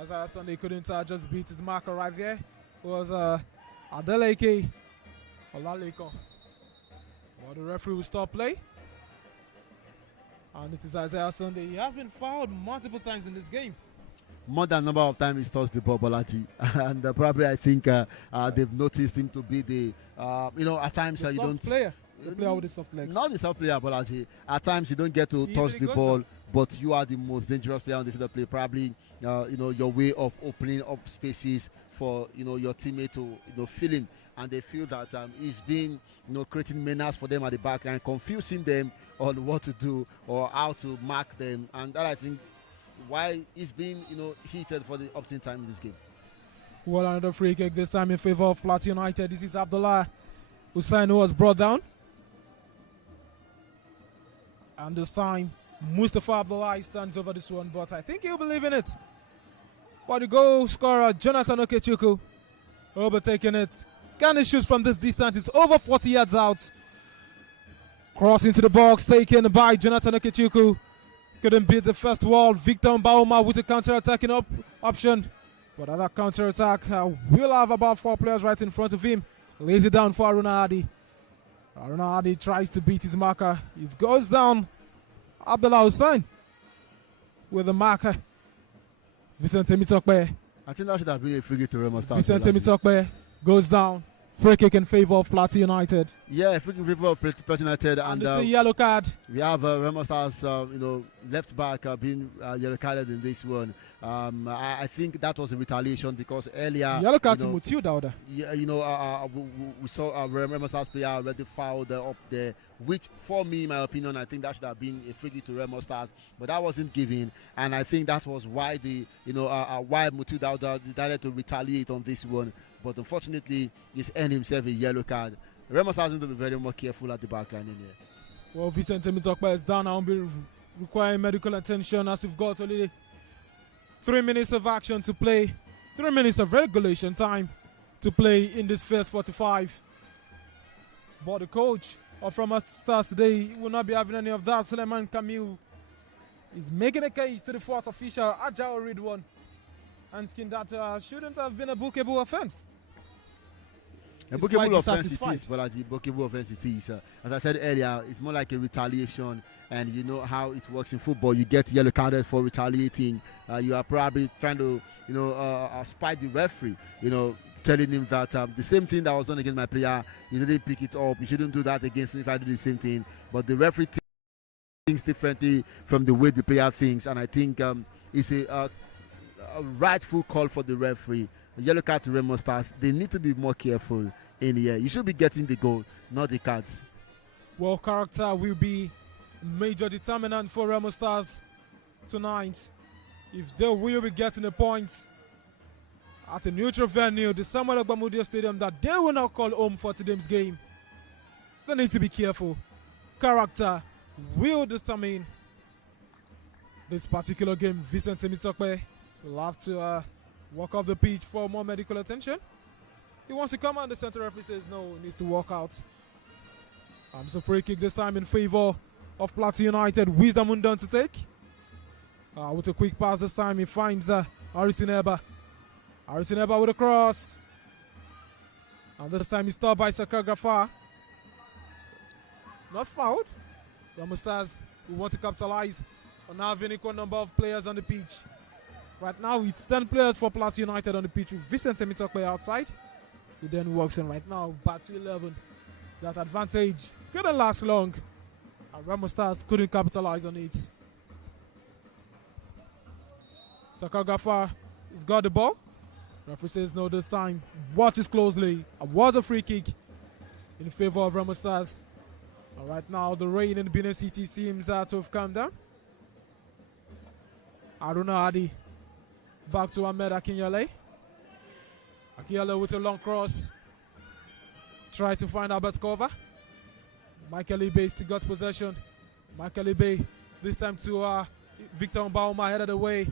As Sunday couldn't just beat his marker right there. It was Adeleke Olaleko. Well, the referee will stop play. And it is Isaiah Sunday. He has been fouled multiple times in this game. More than number of times he touched the ball, Bolaji. And probably I think they've noticed him to be the, at times you don't. Player. The player with the soft legs. Not the soft player, Bolaji. At times you don't get to touch the ball, but you are the most dangerous player on the field of play. Probably, your way of opening up spaces for, your teammate to, fill in. And they feel that he's been, creating menace for them at the back and confusing them on what to do or how to mark them. And that, I think, why he's been, heated for the opting time in this game. Well, another free kick this time in favor of PLATEAU United. This is Abdullah Hussein who was brought down. And this time, Mustafa Abdullah stands over this one, but I think he'll believe in it. For the goal scorer, Jonathan Okechukwu, overtaking it. Can he shoot from this distance? It's over 40 yards out. Crossing to the box, taken by Jonathan Okechukwu. Couldn't beat the first wall. Victor Mbauma with a counter-attacking option. But at that counter-attack, will have about 4 players right in front of him. Lays it down for Aruna Adi. Aruna Adi tries to beat his marker. It goes down. Abdullah Hussein with the marker. Vicente Mitokwe. I think that should have been a free kick to Remo Stars. Vicente Mitokwe goes down. Free kick in favor of PLATEAU United. Yeah, free kick in favor of PLATEAU United. And it's a yellow card. We have Remo Stars, left back being yellow carded in this one. I think that was a retaliation because earlier. Yellow card to Mutiu Dauda. Yeah, we saw Remo Stars player already fouled up there, which for me, in my opinion, I think that should have been a free kick to Remo Stars, but that wasn't given, and I think that was why why Mutiu Dauda decided to retaliate on this one. But unfortunately, he's earned himself a yellow card. Remo Stars need to be very more careful at the back line in here. Well, Vicente Mitokwe is down and will be requiring medical attention as we've got only 3 minutes of action to play. 3 minutes of regulation time to play in this first 45. But the coach of Remo Stars today will not be having any of that. Suleiman Camille is making a case to the fourth official, Ajao Ridwan, and skin that shouldn't have been a bookable offense. A bookable offense it is, but a bookable offense it is. As I said earlier, it's more like a retaliation, and you know how it works in football. You get yellow carded for retaliating. You are probably trying to, spite the referee, telling him that the same thing that was done against my player, you didn't pick it up. You shouldn't do that against him if I do the same thing. But the referee thinks differently from the way the player thinks, and I think it's a rightful call for the referee. A yellow card to Remo Stars. They need to be more careful in here. You should be getting the goal, not the cards. Well, character will be major determinant for Remo Stars tonight. If they will be getting a point at a neutral venue, the Samuel Ogbamudia Stadium, that they will not call home for today's game, they need to be careful. Character will determine this particular game. Vicente Mitokwe will have to walk off the pitch for more medical attention. He wants to come out, the center referee says no, he needs to walk out. And so free kick this time in favor of PLATEAU United. Wisdom Undan to take. With a quick pass this time, he finds Harrison Eba. Harrison Eba with a cross. And this time he's stopped by Saka Gafar. not fouled. Remo Stars who want to capitalize on having equal number of players on the pitch. Right now, it's 10 players for PLATEAU United on the pitch with Vincent Temitokwe outside. Who then walks in right now, back to 11. That advantage couldn't last long. And Remo Stars couldn't capitalize on it. Sakagafa has got the ball. Referee says no this time. Watches closely. And was a free kick in favor of Remo Stars. And right now, the rain in Benin City seems to have calmed down. Aruna Adi back to Ahmed Akinyele. Akinyele with a long cross. Tries to find Albert cover. Michael Ibe still got possession. Michael Ibe this time to Victor Mbauma headed away.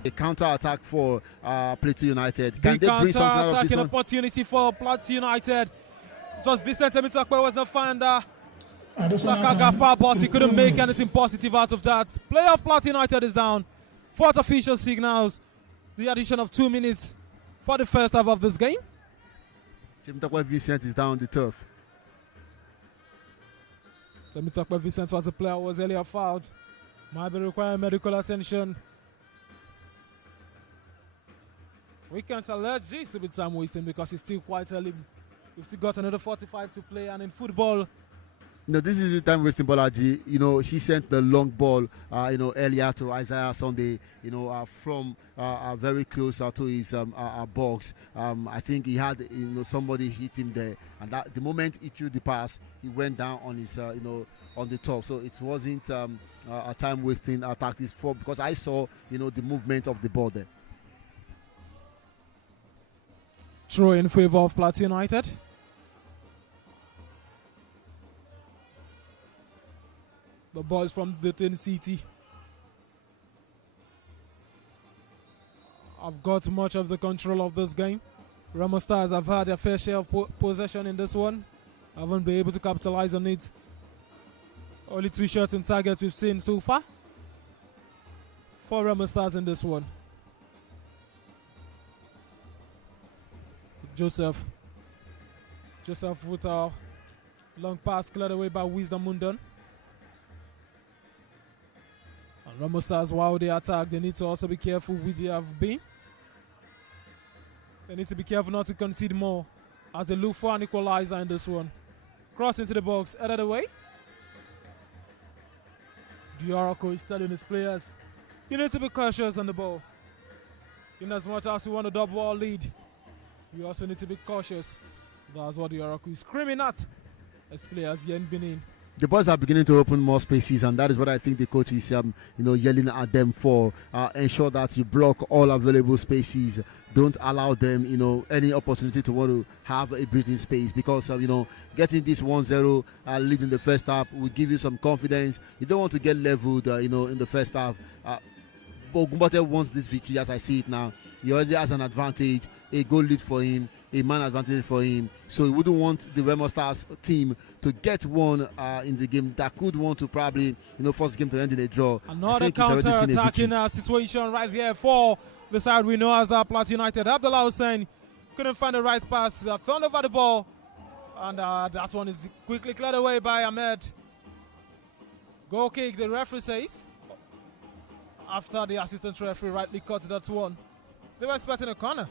The counter-attack for PLATEAU United. Can they bring something out of this one? Opportunity for PLATEAU United. So Vincent Temitokwe was the finder. Sakagafa, but he couldn't make anything positive out of that. Player of PLATEAU United is down. Fourth official signals the addition of 2 minutes for the first half of this game. Temitokwe Vincent is down on the turf. Temitokwe Vincent was the player who was earlier fouled. Might be requiring medical attention. We can't allege this to be time wasting because it's still quite early. We've still got another 45 to play, and in football, no, this is the time wasting Bolaji. He sent the long ball, earlier to Isaiah Sunday, from very close to his box. I think he had, somebody hit him there, and that the moment he threw the pass, he went down on his, on the top. So it wasn't a time wasting tactics because I saw, the movement of the ball there. Throw in favor of PLATEAU United. The boys from the Tin City have got much of the control of this game. Remo Stars have had their fair share of possession in this one. Haven't been able to capitalize on it. Only 2 shots on target we've seen so far for Remo Stars in this one. Joseph with a long pass cleared away by Wisdom Mundon. And Remo Stars, while they attack, they need to also be careful with they have been. They need to be careful not to concede more as they look for an equalizer in this one. Cross into the box, headed away. Diorako is telling his players, you need to be cautious on the ball. In as much as you want a double ball lead, you also need to be cautious. That's what the Oracle is screaming at as players here in Benin. The boys are beginning to open more spaces, and that is what I think the coach is, yelling at them for. Ensure that you block all available spaces. Don't allow them, any opportunity to want to have a breathing space because, getting this 1-0 lead in the first half will give you some confidence. You don't want to get leveled, in the first half. Ogunbote wants this victory as I see it now. He already has an advantage, a goal lead for him, a man advantage for him. So he wouldn't want the Remo Stars team to get one in the game that could want to probably, force the game to end in a draw. Another counter-attacking situation right here for the side we know as PLATEAU United. Abdullah Hussein couldn't find the right pass, thrown over the ball, and that one is quickly cleared away by Ahmed. Goal kick, the referee says, after the assistant referee rightly cut that one. They were expecting a corner,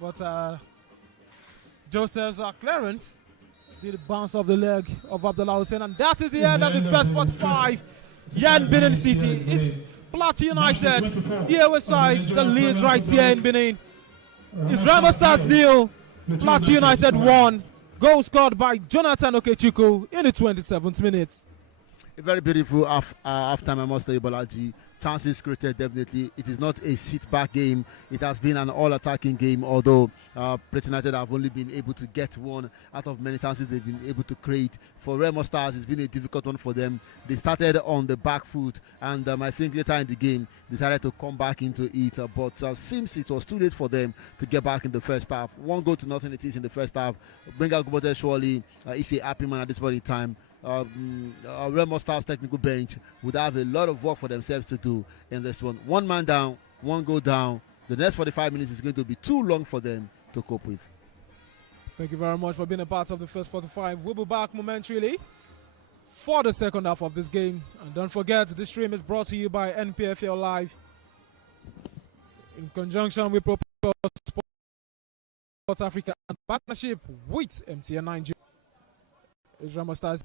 but Joseph's clearance did bounce off the leg of Abdullah Hussein, and that is the end of the first 45. Yan Benin City is PLATEAU United, the away side, the lead right here in Benin. It's Remo Stars nil, Plateau United won. Goal scored by Jonathan Okechukwu in the 27th minute. A very beautiful half-time, I must say, Bolaji. Chances created, definitely. It is not a sit-back game. It has been an all-attacking game, although Plateau United have only been able to get one out of many chances they've been able to create. For Remo Stars, it's been a difficult one for them. They started on the back foot, and I think later in the game, decided to come back into it. But seems it was too late for them to get back in the first half. 1-0 it is in the first half. Benga Gobote surely is a happy man at this point in time. Remo Stars technical bench would have a lot of work for themselves to do in this one. One man down, one goal down. The next 45 minutes is going to be too long for them to cope with. Thank you very much for being a part of the first 45. We'll be back momentarily for the second half of this game. And don't forget, this stream is brought to you by NPFL Live in conjunction with Propel Sports Africa and partnership with MTN Nigeria. It's Remo Stars.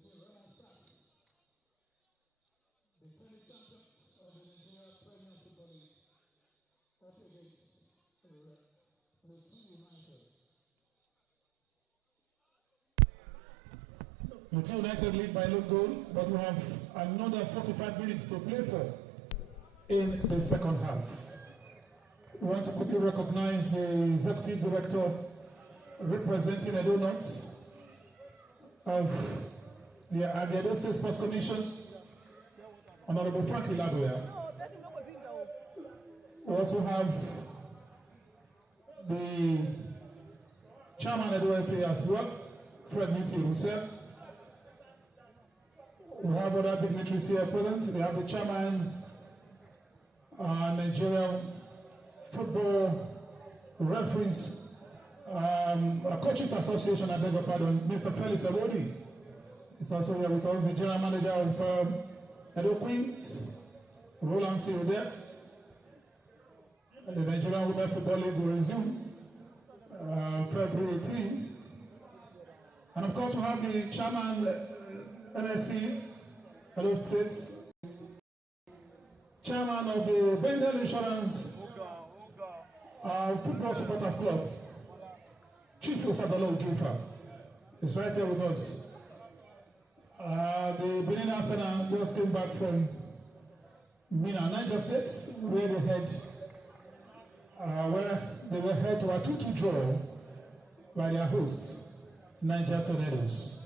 Remo Stars, the defending champions of the Nigerian Premier Football League, up against PLATEAU United. PLATEAU United lead by low goal, but we have another 45 minutes to play for in the second half. We want to quickly recognize the executive director representing Edo North of the Edo State Sports Commission, Honorable Frankie Lagoya. We also have the chairman of the FA as well, Fred Niti Rousseau. We have other dignitaries here present. We have the chairman, Nigerian Football Referees, Coaches Association, I beg your pardon, Mr. Felix Erodi is also here with us, the general manager of Edo Queens, Roland Silde. The Nigerian Women Football League will resume February 18th. And of course, we have the chairman, NSC, Edo State, chairman of the Bendel Insurance Football Supporters Club, Chief Osadolo Ugifa, is right here with us. The Benin ASN just came back from Mina, Niger State, where they were head to a 2-2 draw by their hosts, Niger Tornadoes.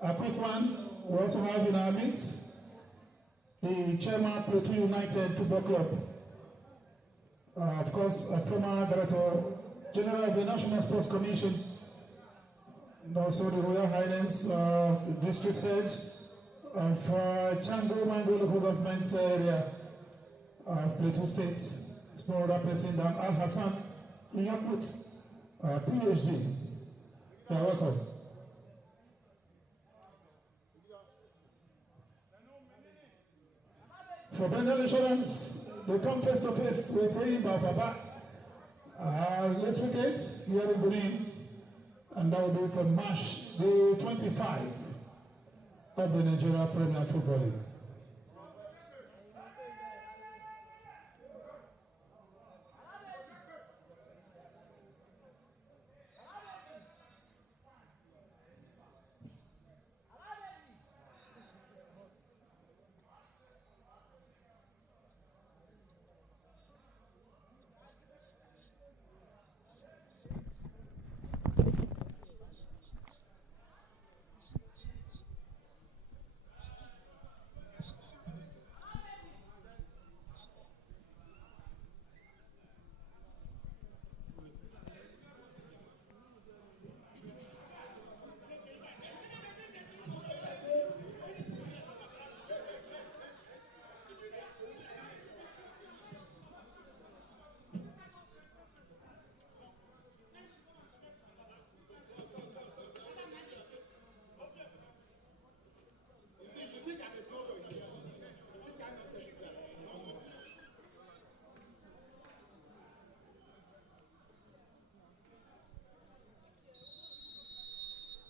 A quick one, we also have in our midst the chairman of PLATEAU United Football Club. Of course, a former director general of the National Sports Commission, and also the Royal Highness district heads of Chango Mango local government area of PLATEAU State. It's no other person than Al Hassan Inyakut, PhD. You're welcome. For Bendel Insurance, they come face to face with him Bafaba next weekend here in Benin, and that will be for March the 25 of the Nigerian Premier Football League.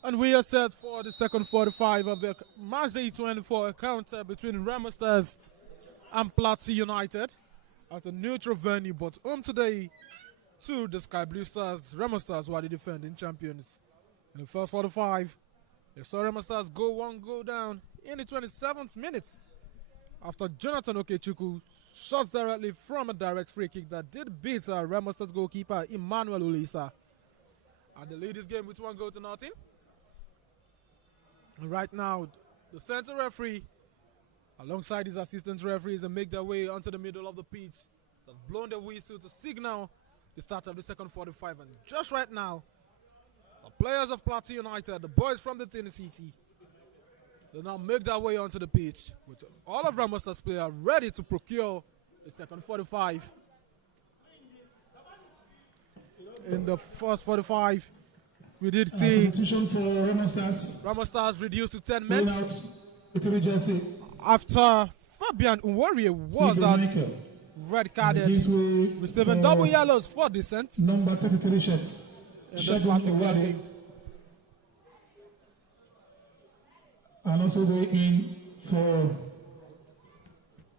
And we are set for the second 45 of the March Day 24 encounter between Remo Stars and PLATEAU United at a neutral venue, but home today to the Sky Blue Stars. Remo Stars, who are the defending champions. In the first 45, they saw Remo Stars go one goal down in the 27th minute after Jonathan Okechukwu shot directly from a direct free kick that did beat Remo Stars goalkeeper Emmanuel Ulisa. And they lead this game with 1-0. Right now, the center referee, alongside his assistant referees, they make their way onto the middle of the pitch. They've blown the whistle to signal the start of the second 45. And just right now, Players of Plateau United, the boys from the Thin City, they now make their way onto the pitch with all of Remo Stars players ready to procure the second 45. In the first 45, we did see substitution for Remo Stars. Remo Stars reduced to 10 men. Out with jersey. After Fabian Nworie was out, red carded, receiving double yellows for dissent. Number 33 shirts. And also going in for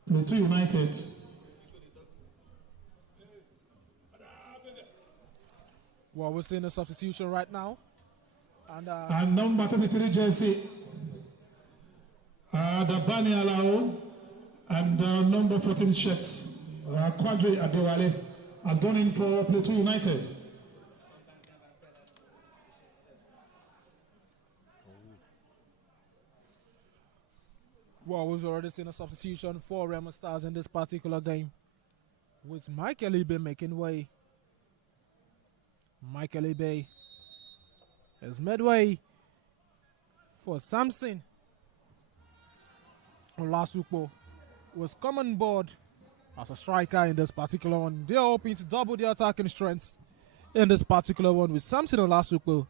PLATEAU United. Well, we're seeing a substitution right now. And number 33 jersey, the Bani Alao, and number 14 shirts, Quadri Adewale, has gone in for PLATEAU United. Well, we've already seen a substitution for Remo Stars in this particular game, with Michael Ibe making way. Michael Ibe is midway for Samson. Olasupo was come on board as a striker in this particular one. They're hoping to double their attacking strengths in this particular one, with Samson Olasupo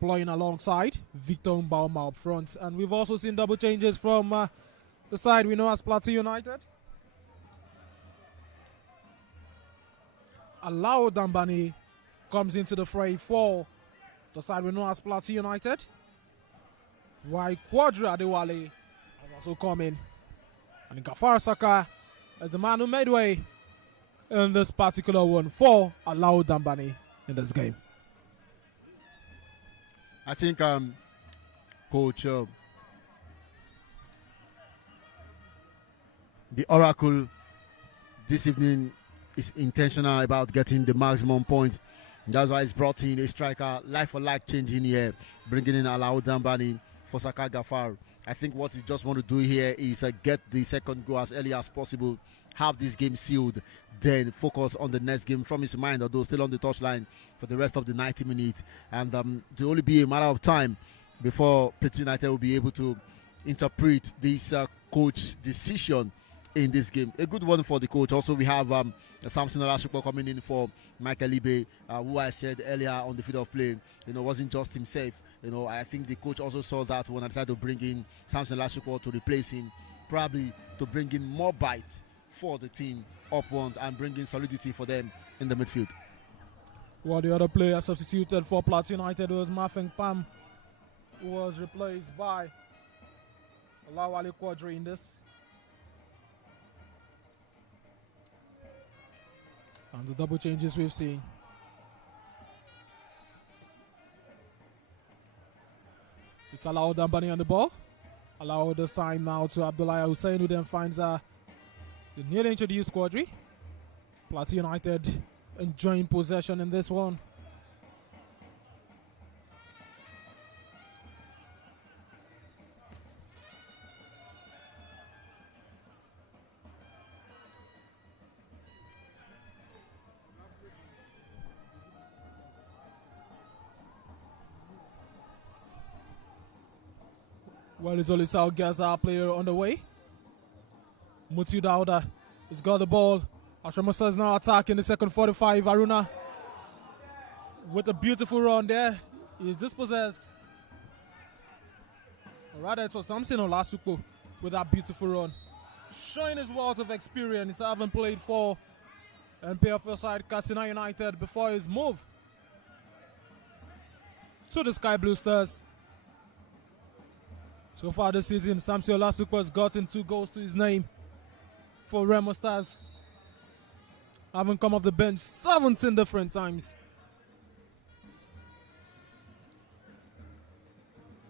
playing alongside Victor Mbauma up front. And we've also seen double changes from the side we know as PLATEAU United. Alao Dambani comes into the fray for the side we know as PLATEAU United, while Quadri Adewale has also come in. And Gafar Saka is the man who made way in this particular one for Alao Dambani in this game. I think, Coach, the Oracle this evening is intentional about getting the maximum point. That's why he's brought in a striker, like-for-like change in here, bringing in Alao Dambani for Saka Gafar. I think what he just want to do here is get the second goal as early as possible, have this game sealed, then focus on the next game from his mind, although still on the touchline for the rest of the 90 minutes. And to only be a matter of time before PLATEAU United will be able to interpret this coach decision in this game. A good one for the coach. Also, we have Samson Olasupo coming in for Michael Ibe, who I said earlier on the field of play, wasn't just himself. I think the coach also saw that when I decided to bring in Samson Olasupo to replace him, probably to bring in more bite for the team up front and bring in solidity for them in the midfield. Well, the other player substituted for PLATEAU United was Mafeng Pam, who was replaced by Olawale Quadri in this. And the double changes we've seen. It's Alao Dambani on the ball. Alao this time now to Abdullah Hussein, who then finds the newly introduced Quadri. PLATEAU United enjoying possession in this one. Well, it's only Sao Gaza player on the way. Mutiu Dauda has got the ball. Remo Stars now attacking the second 45. Aruna with a beautiful run there. He's dispossessed. Or rather, it was Samson Olasupo with that beautiful run. Showing his wealth of experience, having played for NPFL side Katsina United before his move to the Sky Blue Stars. So far this season, Samson Olasupo has gotten 2 goals to his name for Remo Stars, having come off the bench 17 different times.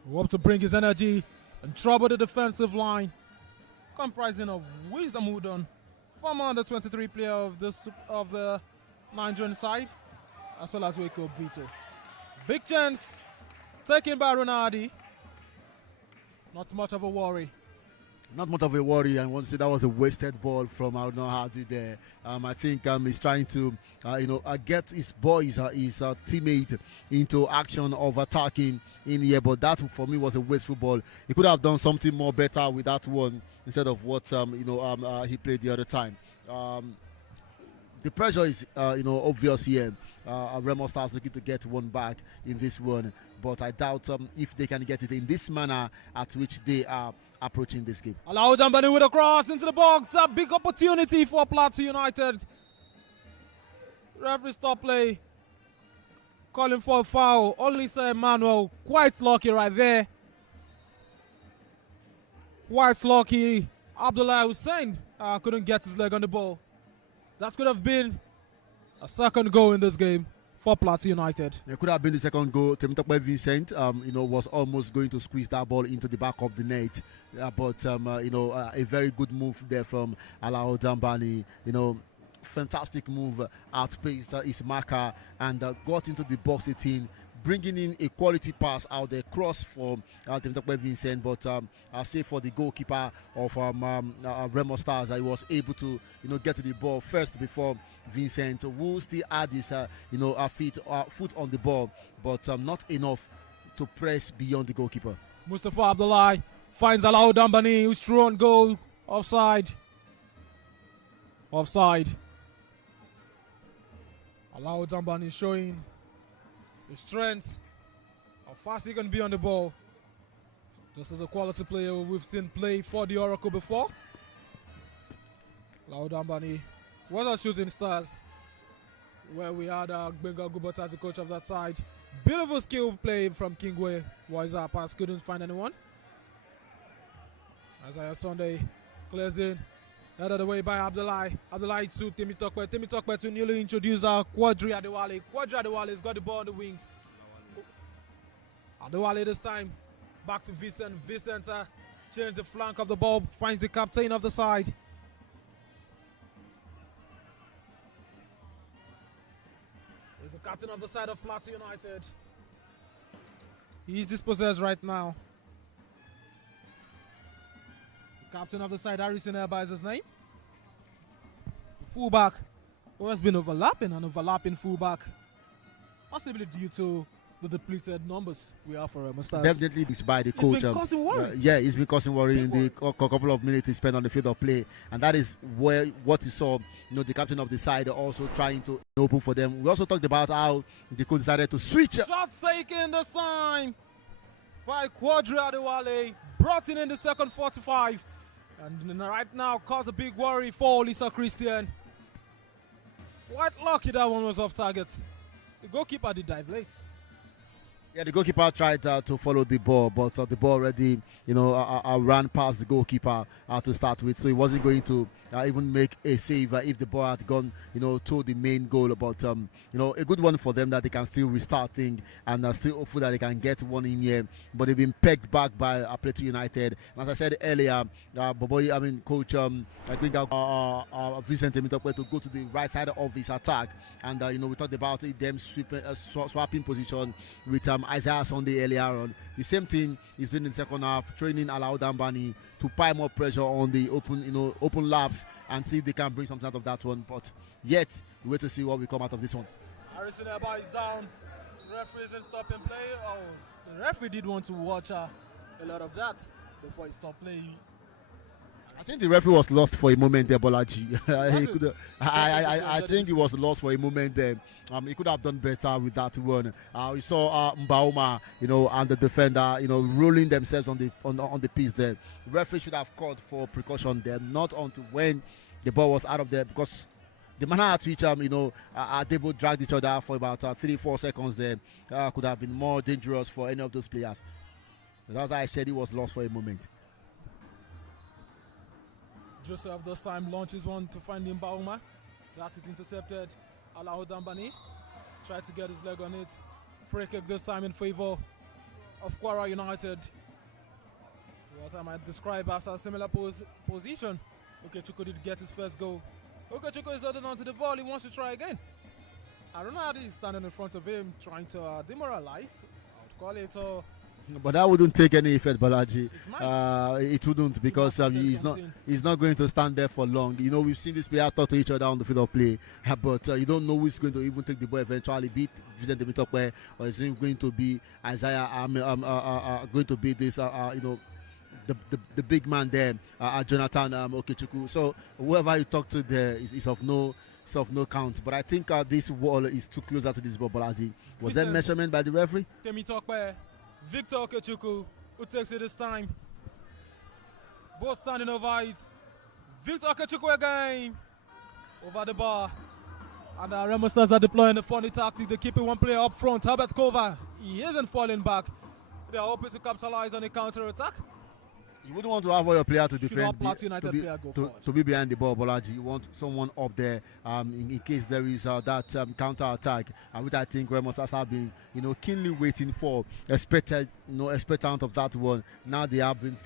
We hope to bring his energy and trouble the defensive line, comprising of Wisdom Udon, former under-23 player of the Nigerian side, as well as Weko Bito. Big chance taken by Ronaldi. Not much of a worry. Not much of a worry. I want to say that was a wasted ball from Arnaud Hardy there. I think he's trying to, get his boys, his teammate into action of attacking in here. But that for me was a wasteful ball. He could have done something more better with that one instead of what he played the other time. The pressure is obvious here. Remo Stars looking to get one back in this one, but I doubt if they can get it in this manner at which they are approaching this game. Allow Dambani with a cross into the box. A big opportunity for PLATEAU United. Referee stop play. Calling for a foul. Only Sir Emmanuel. Quite lucky right there. Quite lucky. Abdullah Hussein couldn't get his leg on the ball. That could have been a second goal in this game for PLATEAU United. It could have been the second goal. Temitope Vincent, was almost going to squeeze that ball into the back of the net. But a very good move there from Alao Dambani. Fantastic move, outpaced his marker and got into the box 18, bringing in a quality pass out there, cross for Temitope Vincent. But I'll say for the goalkeeper of Remo Stars, he was able to get to the ball first before Vincent, who still had his foot on the ball, but not enough to press beyond the goalkeeper. Mustafa Abdullahi finds Alao Dambani, who's through on goal. Offside. Alao Dambani showing his strength, how fast he can be on the ball. Just as a quality player we've seen play for the Oracle before. Alao Dambani was a Shooting Stars, where we had Benga Gubert as the coach of that side. Beautiful skill play from Kingwe. Waiza pass couldn't find anyone. Isaiah Sunday clears in. Headed away by Abdullahi. Abdullahi to Temitope. Temitope to newly introduced Quadri Adewale. Quadri Adewale has got the ball on the wings. Adewale this time. Back to Vincent. Vincent changes the flank of the ball. Finds the captain of the side. He's the captain of the side of PLATEAU United. He's dispossessed right now. Captain of the side, Harrison Elba is his name. Fullback, who has been overlapping fullback. Possibly due to the depleted numbers we have for Remo Stars. Definitely it's by the coach. It's been causing worry. It's been causing worry in the couple of minutes he spent on the field of play. And that is what you saw, the captain of the side also trying to open for them. We also talked about how the coach decided to switch. Shots taken this time by Quadri Adewale. Brought in the second 45. And right now cause a big worry for Lisa Christian. Quite lucky that one was off target. The goalkeeper did dive late. Yeah, the goalkeeper tried to follow the ball, but the ball already, ran past the goalkeeper to start with. So he wasn't going to even make a save if the ball had gone, to the main goal. But, a good one for them that they can still restart things and still hopeful that they can get one in here. But they've been pegged back by PLATEAU United. And as I said earlier, Coach, I think Vincent Temitope to go to the right side of his attack. And, we talked about them swapping position with Isaiah Sunday earlier on. The same thing he's doing in the second half, training Alao Dambani to pile more pressure on the open laps and see if they can bring something out of that one. But yet, we wait to see what will come out of this one. Harrison Elba is down. The referee isn't stopping play. Oh, the referee did want to watch a lot of that before he stopped playing. I think the referee was lost for a moment there, Bolaji. I think he was lost for a moment there. He could have done better with that one. We saw Mbauma, and the defender, rolling themselves on the pitch there. The referee should have called for precaution there, not until when the ball was out of there, because the manner at which they both dragged each other for about 3-4 seconds there could have been more dangerous for any of those players. That's why I said he was lost for a moment. Joseph this time launches one to find Mbauma. That is intercepted. Alao Dambani tried to get his leg on it. Free kick this time in favor of Kwara United. What I might describe as a similar position. Okechukwu did get his first goal. Okechukwu is holding on to the ball. He wants to try again. Ronaldo is standing in front of him trying to demoralize. I would call it But that wouldn't take any effect, Balaji. It It wouldn't, because he's not going to stand there for long. You know, we've seen this player talk to each other on the field of play, but you don't know who's going to even take the ball eventually, beat Vicente Mitokwe, or is it going to be Isaiah? Going to be this, the big man there, Jonathan Okechukwu. So whoever you talk to there is of no count. But I think this wall is too closer to this ball, Balaji. Was that measurement by the referee? Temitope, Victor Okechukwu, who takes it this time. Both standing over it. Victor Okechukwu again. Over the bar. And Remo Stars are deploying the funny tactic. They're keeping one player up front. Herbert Kova, he isn't falling back. They are hoping to capitalize on the counter attack. You wouldn't want to have all your player to defend, to be behind the ball, Bolaji. You want someone up there in case there is that counter attack, which I think Remo Stars have been, keenly waiting for, expectant of that one. Now they have been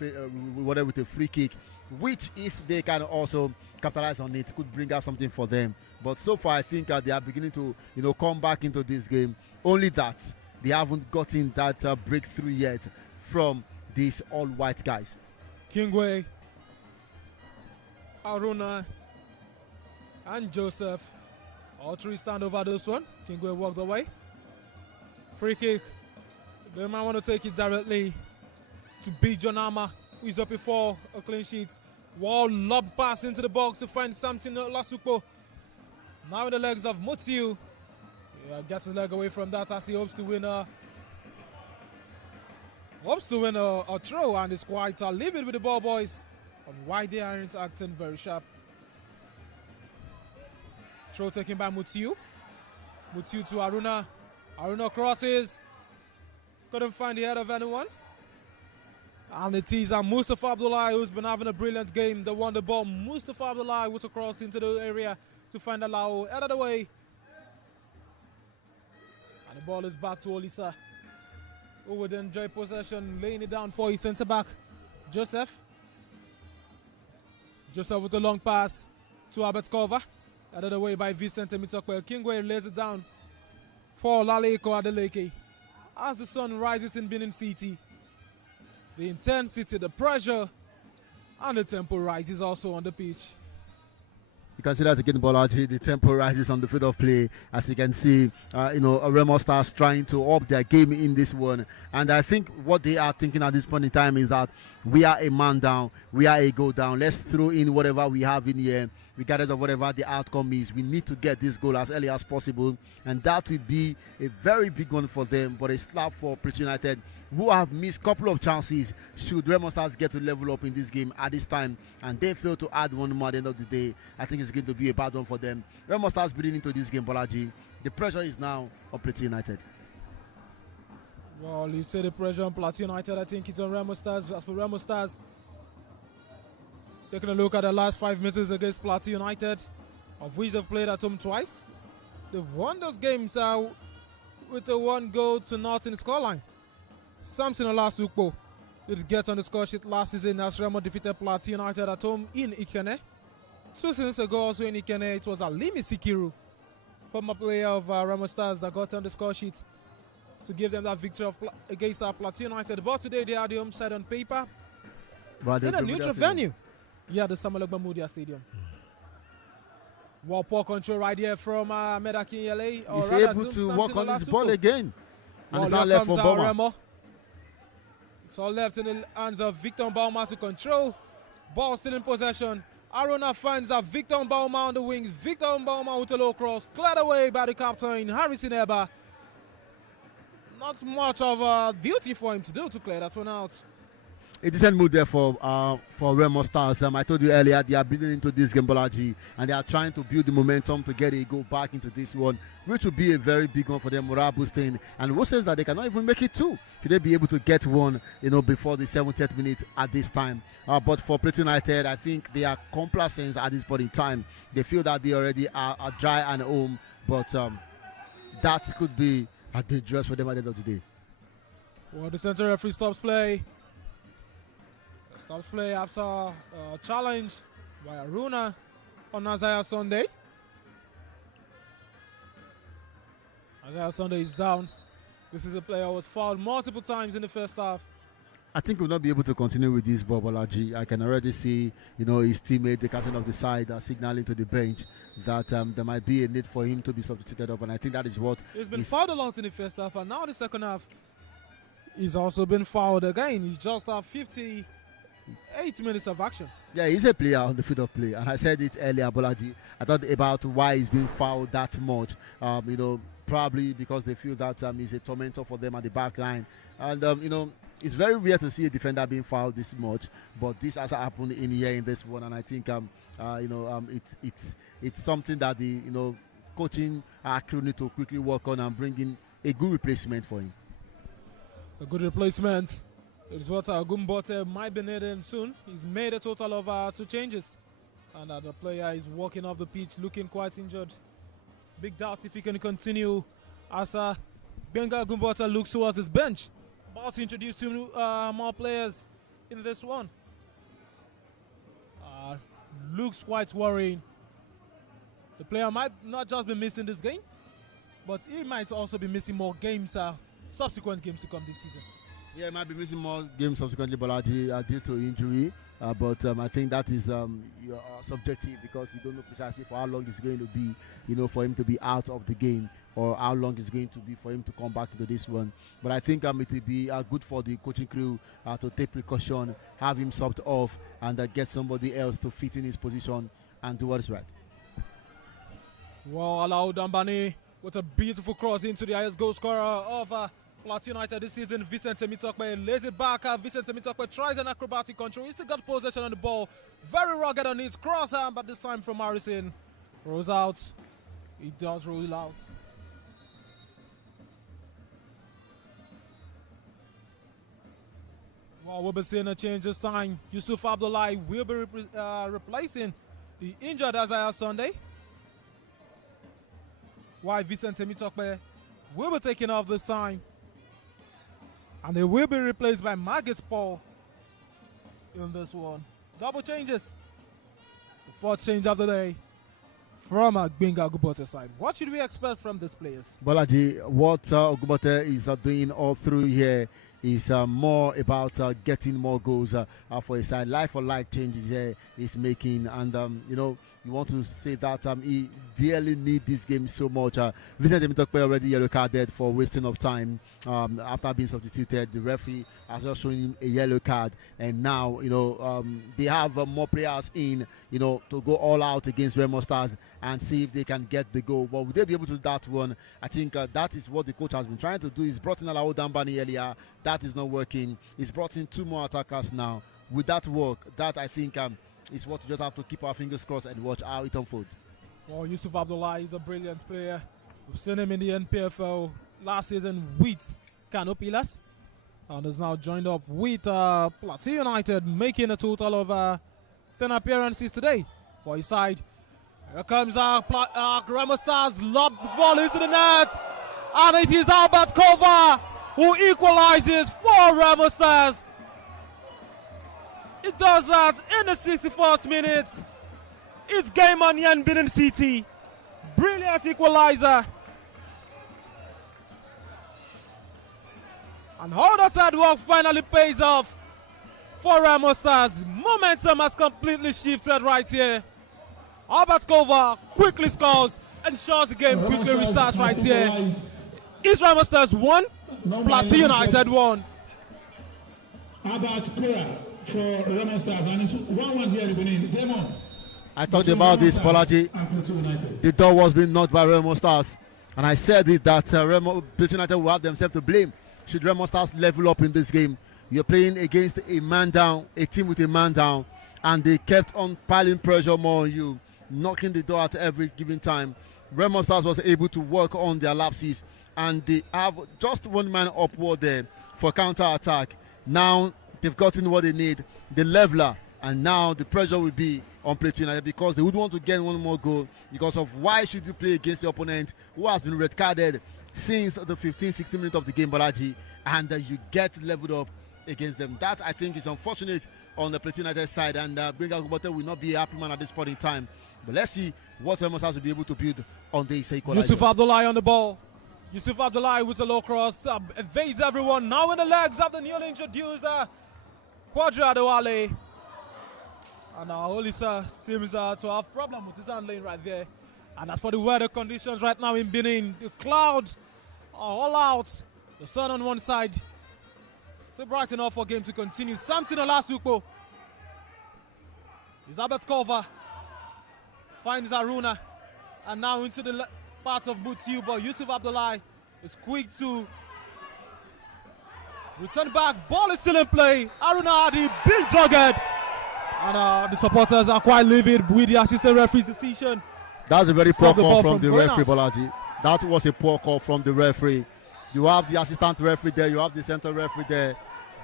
with a free kick, which if they can also capitalize on it, could bring out something for them. But so far, I think they are beginning to, come back into this game. Only that they haven't gotten that breakthrough yet from these all-white guys. Kingway, Aruna, and Joseph. All three stand over this one. Kingway walked away. Free kick. They might want to take it directly to B. Jonama, who is up before a clean sheet. Wall lob pass into the box to find Samson Lasupo. Now in the legs of Mutiu. Gets his leg away from that as he hopes to win a throw, and it's quite livid with the ball boys on why they aren't acting very sharp. Throw taken by Mutiu. Mutiu to Aruna. Aruna crosses. Couldn't find the head of anyone. And it is Mustafa Abdullah, who's been having a brilliant game. They won the ball. Mustafa Abdullah with a cross into the area to find Alao. Out of the way. And the ball is back to Olisa, who would enjoy possession, laying it down for his centre back, Joseph. Joseph with a long pass to Albert Kova. Out of the way by Vicente Mitokwe. Kingway lays it down for Laleko Adeleke. As the sun rises in Benin City, the intensity, the pressure, and the tempo rises also on the pitch. You can see that again, Bolaji. The tempo rises on the field of play. As you can see, Remo Stars trying to up their game in this one. And I think what they are thinking at this point in time is that we are a man down, we are a goal down. Let's throw in whatever we have in here, regardless of whatever the outcome is. We need to get this goal as early as possible. And that will be a very big one for them. But a slap for PLATEAU United, who have missed a couple of chances should Remo Stars get to level up in this game at this time, and they fail to add one more at the end of the day. I think it's going to be a bad one for them. Remo Stars bleeding into this game, Bolaji. The pressure is now on PLATEAU United. Well, you say the pressure on PLATEAU United. I think it's on Remo Stars. As for Remo Stars, taking a look at the last 5 minutes against PLATEAU United, of which they've played at home twice. They've won those games with a 1-0-0 scoreline. Samson Olasukpo did get on the score sheet last season as Remo defeated PLATEAU United at home in Ikene. 2 seasons ago also in Ikene, it was Alimi Sikiru, former player of Remo Stars, that got on the score sheet to give them that victory against PLATEAU United. But today they are the home side on paper in a neutral venue. Yeah, the Samuel Ogbamudia Stadium. Well, poor control right here from Medakin Yele. He's able to work on this ball again. And it's not left for Boma. It's all left in the hands of Victor Bauma to control. Ball still in possession. Aruna finds Victor Bauma on the wings. Victor Bauma with a low cross. Cleared away by the captain, Harrison Eba. Not much of a duty for him to do to clear that one out. A decent mood there for Remo Stars. I told you earlier, they are building into this game, Bolaji, and they are trying to build the momentum to get a go back into this one, which will be a very big one for them, morale boosting. And who says that they cannot even make it two? Should they be able to get one, before the 70th minute at this time? But for PLATEAU United, I think they are complacent at this point in time. They feel that they already are dry and home, but that could be dangerous for them at the end of the day. Well, the center referee stops play. Stops play after a challenge by Aruna on Isaiah Sunday. Isaiah Sunday is down. This is a player who was fouled multiple times in the first half. I think we'll not be able to continue with this, Bobolaji. I can already see, his teammate, the captain of the side, signaling to the bench that there might be a need for him to be substituted off, and I think that is what he's been fouled a lot in the first half, and now the second half, he's also been fouled again. He's just had 58 minutes of action. Yeah, he's a player on the field of play, and I said it earlier, Bolaji. I thought about why he's been fouled that much. Probably because they feel that he's a tormentor for them at the back line, and it's very rare to see a defender being fouled this much, but this has happened in this one, and I think it's something that the coaching crew need to quickly work on and bring in a good replacement for him. A good replacement is what Gumbote might be needing soon. He's made a total of 2 changes, and the player is walking off the pitch looking quite injured. Big doubt if he can continue as Benga Gumbote looks towards his bench. About to introduce 2 more players in this one. Looks quite worrying. The player might not just be missing this game, but he might also be missing more games, subsequent games to come this season. Yeah, he might be missing more games subsequently, Bolaji, due to injury. But I think that is subjective, because you don't know precisely for how long it's going to be, for him to be out of the game, or how long it's going to be for him to come back into this one. But I think it will be good for the coaching crew to take precaution, have him subbed off, and get somebody else to fit in his position and do what is right. Well, Alao Dambani with a beautiful cross into the highest goal scorer of PLATEAU United this season, Vicente Mitokpe lays it back. Vicente Mitokpe tries an acrobatic control. He still got possession on the ball. Very rugged on it. Cross arm, but this time from Harrison. Rolls out. He does roll out. Well, we'll be seeing a change this time. Yusuf Abdullahi will be replacing the injured Isaiah Sunday, while Vicente Mitokpe will be taking off this time. And they will be replaced by Margaret Paul in this one. Double changes. The 4th change of the day from Gbenga Ogumbote's side. What should we expect from these players? Bolaji, what Ogumbote is doing all through here is more about getting more goals for his side. Life for life changes here he's making, and you want to say that he dearly needs this game so much. Vicente Mitokpe already yellow carded for wasting of time after being substituted. The referee has just shown him a yellow card, and now they have more players in to go all out against Remo Stars and see if they can get the goal. But will they be able to do that one? I think that is what the coach has been trying to do. He's brought in Alao Dambani earlier. That is not working. He's brought in 2 more attackers now. Will that work? That, I think, is what we just have to keep our fingers crossed and watch how it unfolds. Well, Yusuf Abdullahi is a brilliant player. We've seen him in the NPFL last season with Kano Pillars, and has now joined up with PLATEAU United, making a total of 10 appearances today for his side. Here comes Remo Stars, lob the ball into the net, and it is Albert Kova who equalizes for Remo Stars. It does that in the 61st minute. It's game on Yan Benin City. Brilliant equalizer. And how that hard work finally pays off for Remo Stars. Momentum has completely shifted right here. Albert Kova quickly scores, ensures the game quickly restarts right here. Is Remo Stars 1? PLATEAU United 1. Albert Kova for Remo Stars, and it's 1-1 here in Benin. Game on. I talked about this, Bolaji. The door was being knocked by Remo Stars, and I said it that PLATEAU United will have themselves to blame should Remo Stars level up in this game. You're playing against a man down, a team with a man down, and they kept on piling pressure more on you, knocking the door at every given time. Remo Stars was able to work on their lapses, and they have just 1 man upward there for counter-attack. Now they've gotten what they need, the leveler, and now the pressure will be on PLATEAU United because they would want to get 1 more goal because of why should you play against your opponent who has been red carded since the 15-16 minutes of the game, Bolaji, and you get leveled up against them. That, I think, is unfortunate on the PLATEAU United side, and Gbenga Ogumbote will not be a happy man at this point in time. But let's see what Remo Stars will be able to build on this equalizer. Yusuf Abdullahi on the ball. Yusuf Abdullahi with a low cross, evades everyone. Now in the legs of the newly introduced Quadri Adewale. And Olisa seems to have problem with his handling right there. And as for the weather conditions right now in Benin, the clouds are all out. The sun on one side. Still bright enough for game to continue. Samson Olasupo. Elizabeth Cover finds Aruna. And now into the part of PLATEAU, but Yusuf Abdullahi is quick to return back. Ball is still in play. Aruna Adi being dogged. And the supporters are quite livid with the assistant referee's decision. That's a very poor call from the referee, Bolaji. That was a poor call from the referee. You have the assistant referee there, you have the center referee there.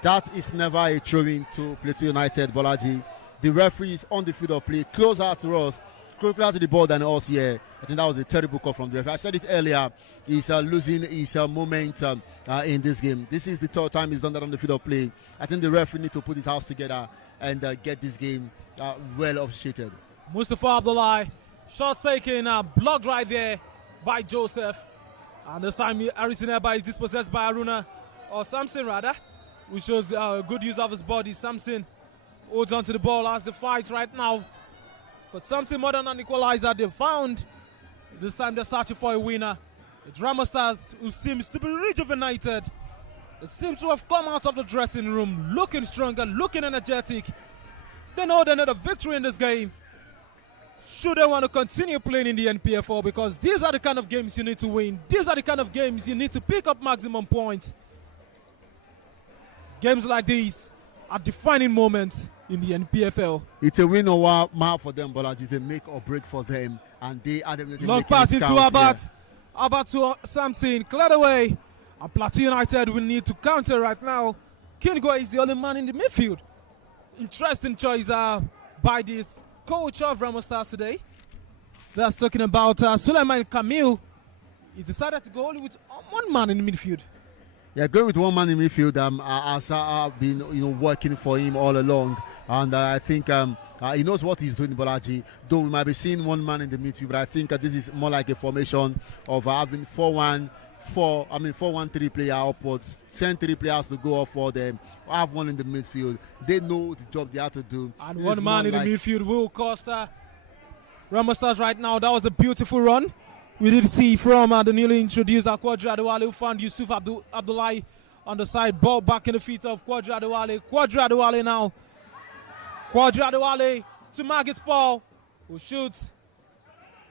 That is never a throwing to PLATEAU United, Bolaji. The referee is on the field of play, closer to us, closer to the ball than us here. I think that was a terrible call from the referee. I said it earlier, he's losing his momentum in this game. This is the third time he's done that on the field of play. I think the referee needs to put his house together and get this game well officiated. Mustafa Abdullahi, shot taken, blocked right there by Joseph. And this time Harrison Eba is dispossessed by Aruna, or Samson rather, which shows good use of his body. Samson holds onto the ball as the fight right now for something more than an equalizer. They found. This time they're searching for a winner. It's Remo Stars, who seems to be rejuvenated. They seem to have come out of the dressing room looking stronger, looking energetic. They know they need a victory in this game. Should they want to continue playing in the NPFL, because these are the kind of games you need to win. These are the kind of games you need to pick up maximum points. Games like these are defining moments in the NPFL. It's a win or mark for them, Bolaji. It's a make or break for them, and they are definitely long pass into Abat. Abat to Samson, cleared away. And PLATEAU United will need to counter right now. Kingwe is the only man in the midfield. Interesting choice by this coach of Remo Stars today. That's talking about Suleiman Camille. He decided to go only with one man in the midfield. Yeah, going with one man in midfield has been working for him all along, and I think he knows what he's doing, Bolaji. Though we might be seeing one man in the midfield, but I think this is more like a formation of having 4-1-3 player upwards, send 3 players to go up for them, have one in the midfield. They know the job they have to do. And one man in the midfield will cost Remo Stars right now. That was a beautiful run. We did see from the newly introduced Quadri Adewale, who found Yusuf Abdullahi on the side. Ball back in the feet of Quadri Adewale. Quadri Adewale now. Quadri Adewale to Margit Paul, who shoots.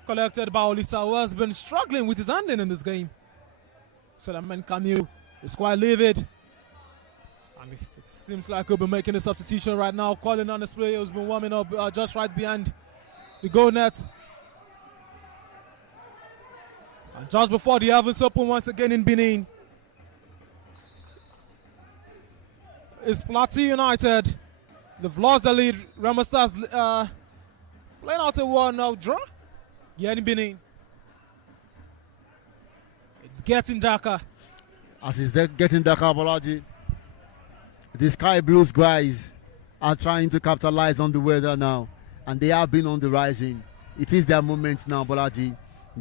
Collected by Olisa, who has been struggling with his handling in this game. Suleiman Camille is quite livid. And it seems like he'll be making a substitution right now. Calling on this player who's been warming up just right behind the goal net. And just before the heavens open once again in Benin, it's PLATEAU United. They've lost the lead. Remo Stars playing out a 1-0 draw. Yeah, in Benin. It's getting darker. As it's getting darker, Bolaji, the Sky Blues guys are trying to capitalize on the weather now, and they have been on the rising. It is their moment now, Bolaji.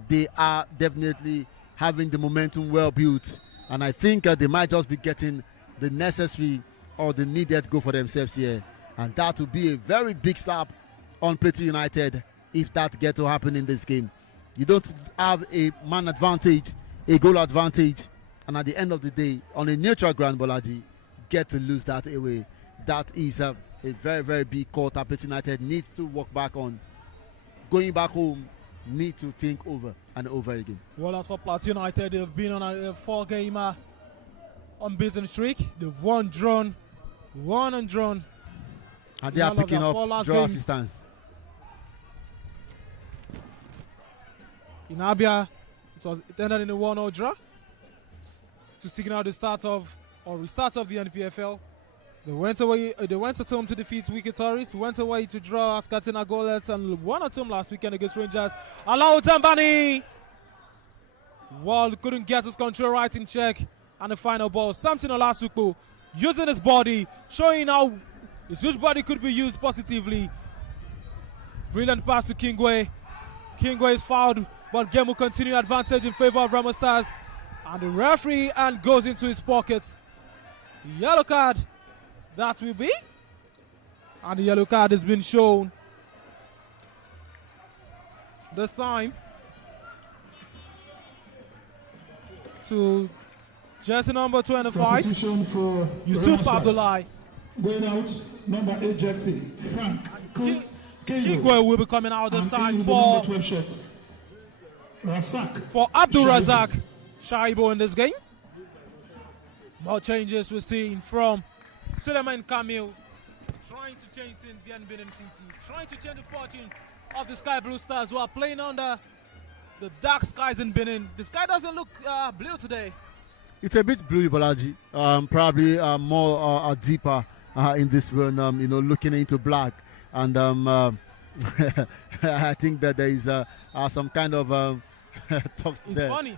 They are definitely having the momentum well built, and I think they might just be getting the necessary or the needed goal for themselves here, and that will be a very big slap on PLATEAU United if that gets to happen in this game. You don't have a man advantage, a goal advantage, and at the end of the day, on a neutral ground, Bolaji, get to lose that away. That is a very, very big call that PLATEAU United needs to work back on. Going back home, need to think over and over again. Well, as for PLATEAU United, they've been on a 4-game unbeaten streak. They've won and drawn. And they are picking up draw assistance. In Abia, it ended in a 1-0 draw to signal the restart of the NPFL. They went at home to defeat Wiki Tourist, went away to draw at Katina goalless, and won at home last weekend against Rangers. Alao Tambani! Wall couldn't get his control right in check, and the final ball. Samson Olasupo using his body, showing how his huge body could be used positively. Brilliant pass to Kingwe. Kingwe is fouled, but game will continue advantage in favor of Remo Stars. And the referee and goes into his pocket. Yellow card, that will be. And the yellow card has been shown. This time to jersey number 25, Substitution for Yusuf Remo Stars. Abdullahi. Going out, number 8 jersey, Frank Kingwe will be coming out this time number for 12 shirt. Abdul Razak Shaibo in this game. More changes we're seeing from Suleiman Kamil, trying to change things the Benin City, trying to change the fortune of the Sky Blue Stars, who are playing under the dark skies in Benin. The sky doesn't look blue today. It's a bit blue, Bolaji. Probably more deeper in this one. Looking into black, and I think that there is some kind of talks there.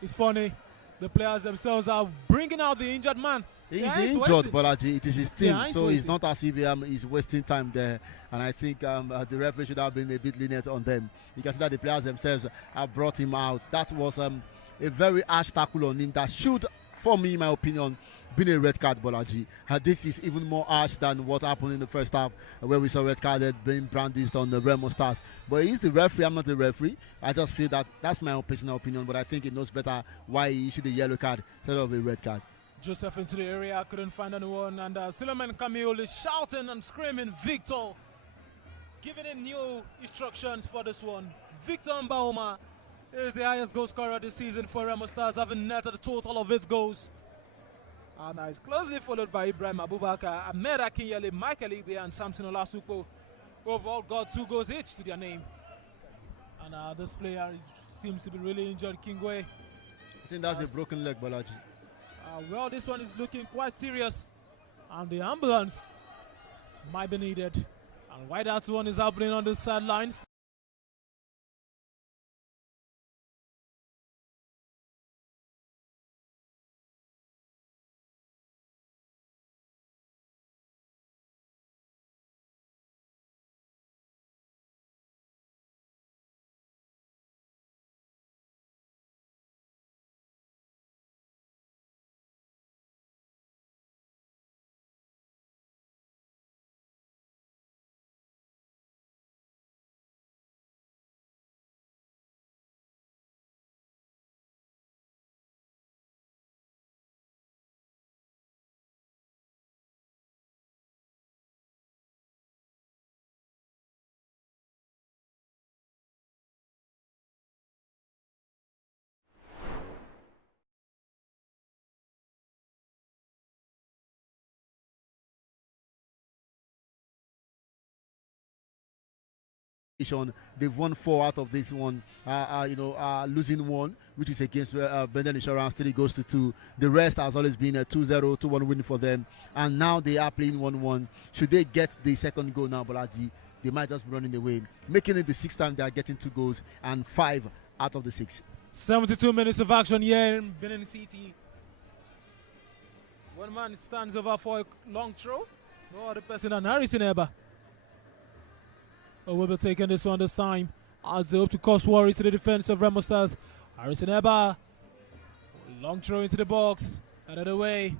It's funny. The players themselves are bringing out the injured man. He's injured, Bolaji. It is his team, so it's not as if he's wasting time there. And I think the referee should have been a bit lenient on them. You can see that the players themselves have brought him out. That was a very harsh tackle on him that should, for me, in my opinion, been a red card, Bolaji. This is even more harsh than what happened in the first half, where we saw red carded being brandished on the Remo Stars. But he's the referee. I'm not the referee. I just feel that that's my personal opinion, but I think he knows better why he issued a yellow card instead of a red card. Joseph into the area, couldn't find anyone, and Suleiman Kamil is shouting and screaming, Victor, giving him new instructions for this one. Victor Mbauma is the highest goal scorer this season for Remo Stars, having netted a total of 8 goals. And it's closely followed by Ibrahim Abubakar, Ahmed Akinyele, Michael Ibe, and Samson Olasupo. Overall got 2 goals each to their name. And this player seems to be really injured, Kingwe. I think that's a broken leg, Bolaji. Well, this one is looking quite serious, and the ambulance might be needed. And why that one is happening on the sidelines? They've won 4 out of this one, losing 1, which is against Bendel Insurance. Still it goes to 2. The rest has always been a 2-0, 2-1 win for them, and now they are playing 1-1. Should they get the second goal now, Bolaji, they might just be running away, making it the 6th time they are getting 2 goals, and 5 out of the 6. 72 minutes of action here in Benin City. One man stands over for a long throw. No other person than Harrison Eba. We'll be taking this one this time, as they hope to cause worry to the defense of Remo Stars. Harrison Eba, long throw into the box, out of the way.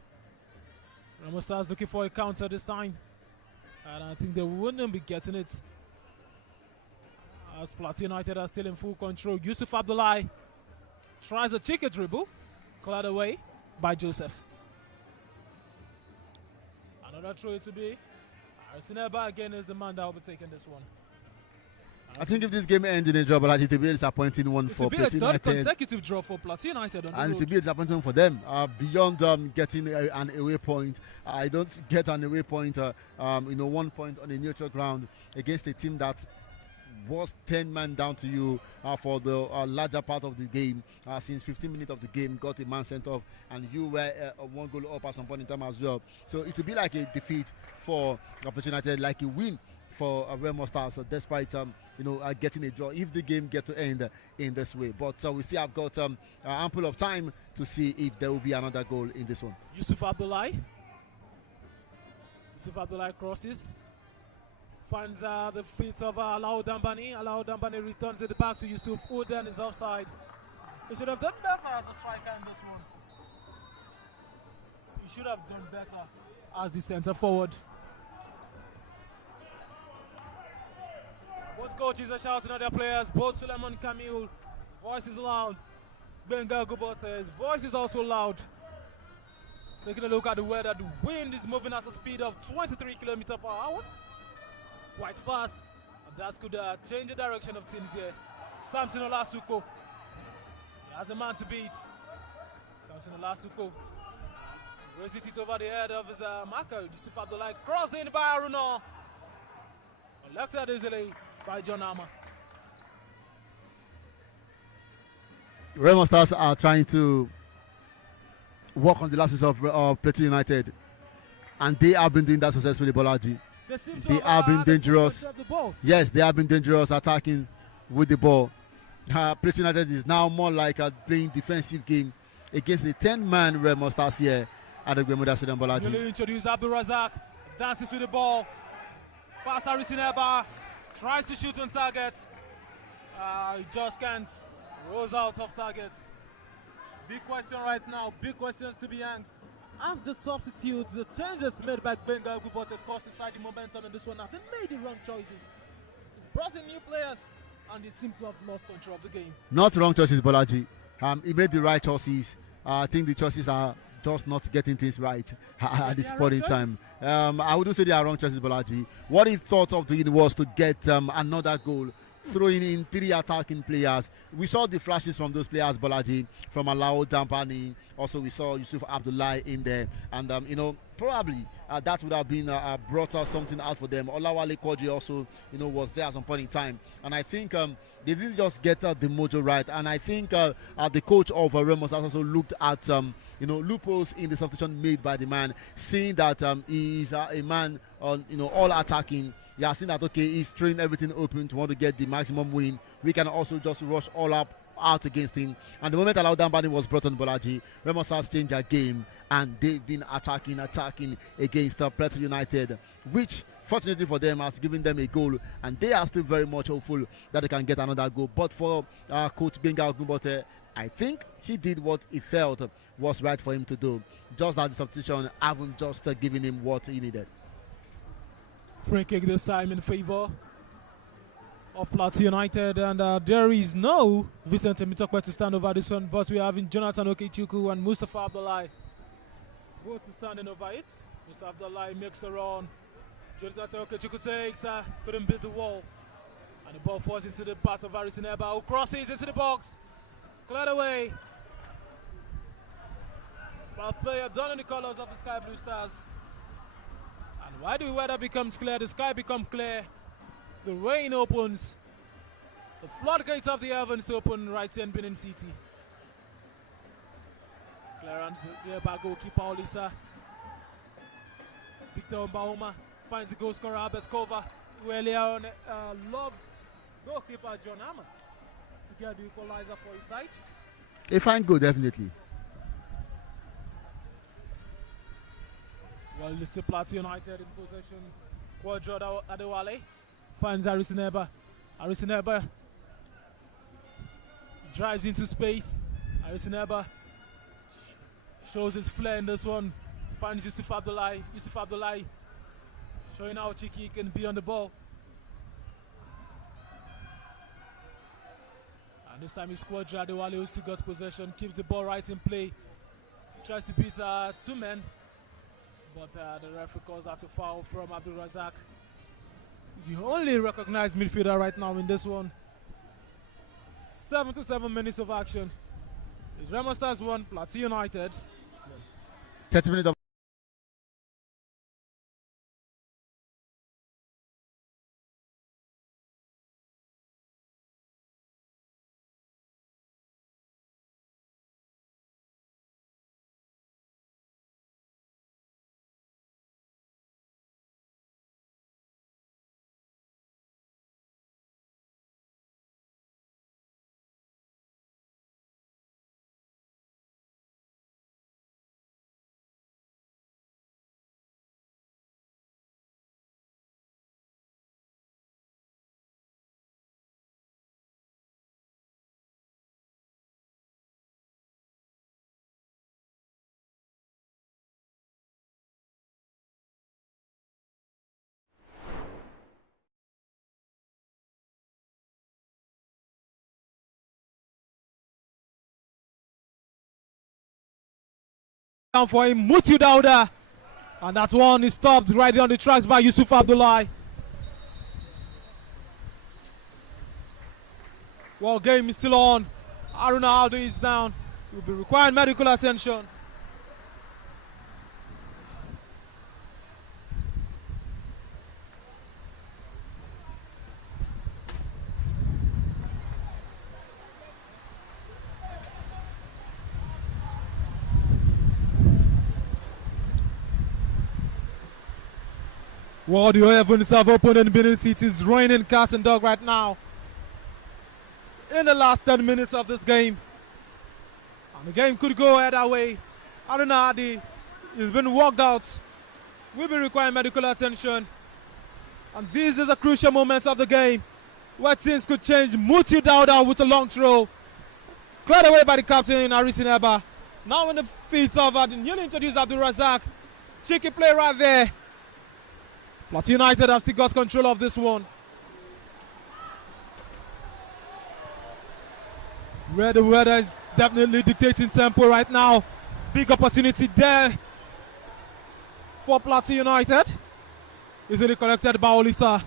Remo Stars looking for a counter this time, and I think they wouldn't be getting it, as PLATEAU United are still in full control. Yusuf Abdullahi tries a cheeky dribble, cleared away by Joseph. Another throw it to be. Harrison Eba again is the man that will be taking this one. I think if this game ends in a draw, but it will be a disappointing one for PLATEAU United. It will be a third consecutive draw for PLATEAU United on the and road. it will be a disappointment for them. Beyond getting an away point, I don't get an away point, 1 point on a neutral ground against a team that was 10 men down to you for the larger part of the game. Since 15 minutes of the game, got a man sent off, and you were 1 goal up at some point in time as well. So it will be like a defeat for PLATEAU United, like a win for Remo Stars, despite getting a draw if the game get to end in this way. But we still have got ample of time to see if there will be another goal in this one. Yusuf Abdullahi crosses, finds the feet of Alao Dambani. Alao Dambani returns it back to Yusuf. Uden is offside. He should have done better as a striker in this one. He should have done better as the centre forward. Both coaches are shouting at their players. Both Suleiman Camille, voice is loud. Benga Gubote's voice is also loud. Taking a look at the weather, the wind is moving at a speed of 23 km per hour. Quite fast. And that could change the direction of things here. Samson Olasuko. He has a man to beat. Samson Olasuko raises it over the head of his marker. Yusuf Abdullah crossed in by Aruna. Collected easily by John Amma. Remo Stars are trying to work on the lapses of PLATEAU United, and they have been doing that successfully. Bolaji, they have been dangerous. Yes, they have been dangerous attacking with the ball. PLATEAU United is now more like a playing defensive game against the 10-man Remo Stars here at the Gbemuda Stadium. Bolaji. Newly introduced Abdul Razak dances with the ball. Pass Arisineba, tries to shoot on target. He just can't. Rolls out of target. Big question right now. Big questions to be asked. Have the substitutes, the changes made by Benga Gubote cost aside the momentum in this one? Have they made the wrong choices? He's brought in new players and they seem to have lost control of the game. Not wrong choices, Bolaji. He made the right choices. I think the choices are just not getting things right at this point in time. I wouldn't say they are wrong choices, Bolaji. What he thought of doing was to get another goal, throwing in 3 attacking players. We saw the flashes from those players, Bolaji, from Alao Dampani. Also, we saw Yusuf Abdullah in there. And, probably that would have been brought us something out for them. Olawale Kodji also, was there at some point in time. And I think they didn't just get the mojo right. And I think the coach of Remo Stars also looked at, loopholes in the substitution made by the man, seeing that he is a man on, all attacking. You are seeing that, okay, he's throwing everything open to want to get the maximum win. We can also just rush all up out against him. And the moment Alao Dambani was brought on, Bolaji, Remo Stars changed their game, and they've been attacking against PLATEAU United, which fortunately for them has given them a goal, and they are still very much hopeful that they can get another goal. But for Coach Benga Gubote, I think he did what he felt was right for him to do. Just that the substitution haven't just given him what he needed. Free kick this time in favor of PLATEAU United, and there is no Vincent Mitokwe to stand over this one, but we are having Jonathan Okechukwu and Mustafa Abdullah both standing over it. Mustafa Abdullah makes a run. Jonathan Okechukwu takes, couldn't beat the wall, and the ball falls into the path of Arisineba, who crosses into the box, cleared away. Foul player done in the colors of the Sky Blue Stars. And why the weather becomes clear, the sky becomes clear, the rain opens, the floodgates of the heavens open right here in Benin City. Clearance there by goalkeeper Olisa. Victor Mbauma finds the goal scorer Albert Kova, who earlier on loved goalkeeper John Hammer to get the equalizer for his side. A fine goal, definitely. Well, it's still PLATEAU United in possession. Quadro Adewale finds Arisineba. Arisineba drives into space. Arisineba shows his flair in this one. Finds Yusuf Abdullah. Yusuf Abdullah showing how cheeky he can be on the ball. And this time it's Quadro Adewale who still got possession. Keeps the ball right in play. Tries to beat 2 men. But the referee calls out a foul from Abdul Razak. The only recognized midfielder right now in this one. 77 minutes of action. It's Remo Stars 1, PLATEAU United. 30 minutes of Down for him, Mutiu Dauda. And that one is stopped right on the tracks by Yusuf Abdullahi. Well, game is still on. Aruna Aldo is down. Will be requiring medical attention. Well, the heavens have opened in Benin City. It's raining cat and dog right now. In the last 10 minutes of this game. And the game could go either way. Aruna Adi has been walked out. Will be requiring medical attention. And this is a crucial moment of the game where things could change. Mutiu Dauda with a long throw. Cleared away by the captain, Arisi Neba. Now in the feet of the newly introduced Abdul Razak. Cheeky play right there. PLATEAU United have still got control of this one. Where the weather is definitely dictating tempo right now. Big opportunity there for PLATEAU United. Easily collected by Olisa.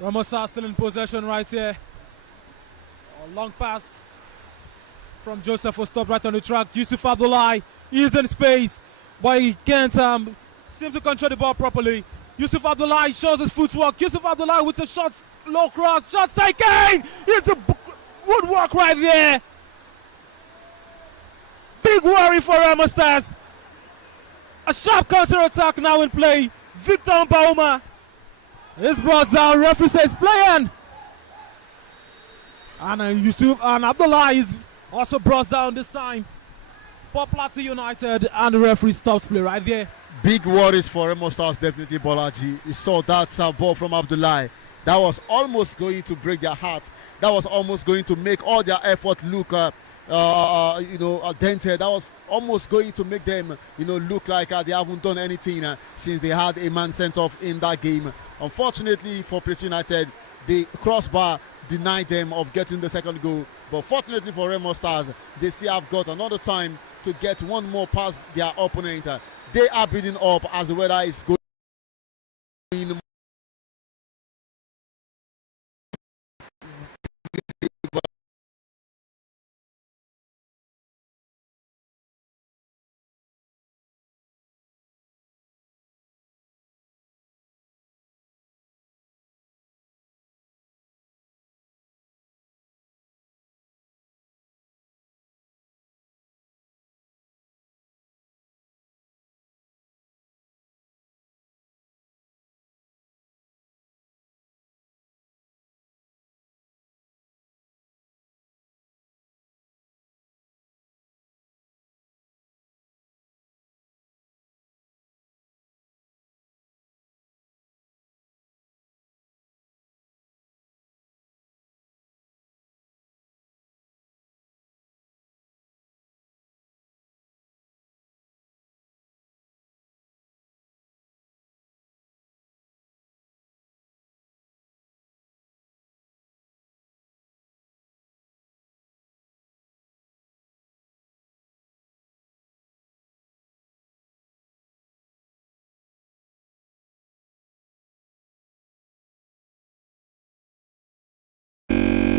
Remo Stars still in possession right here. A long pass from Joseph was stopped right on the track. Yusuf Abdullahi is in space, but he can't seem to control the ball properly. Yusuf Abdullahi shows his footwork. Yusuf Abdullahi with a shot, low cross, shot taken. Here's the woodwork right there. Big worry for Remo Stars. A sharp counter attack now in play. Victor Bauma is brought down. Referee says play on. And Yusuf and Abdullah is also brought down this time for PLATEAU United, and the referee stops play right there. Big worries for Remo Stars, definitely, Bolaji. You saw that ball from Abdullah. That was almost going to break their heart. That was almost going to make all their effort look, dented. That was almost going to make them, look like they haven't done anything since they had a man sent off in that game. Unfortunately for PLATEAU United, the crossbar denied them of getting the second goal, but fortunately for Remo Stars, they still have got another time to get one more past their opponent. They are building up as the weather is going.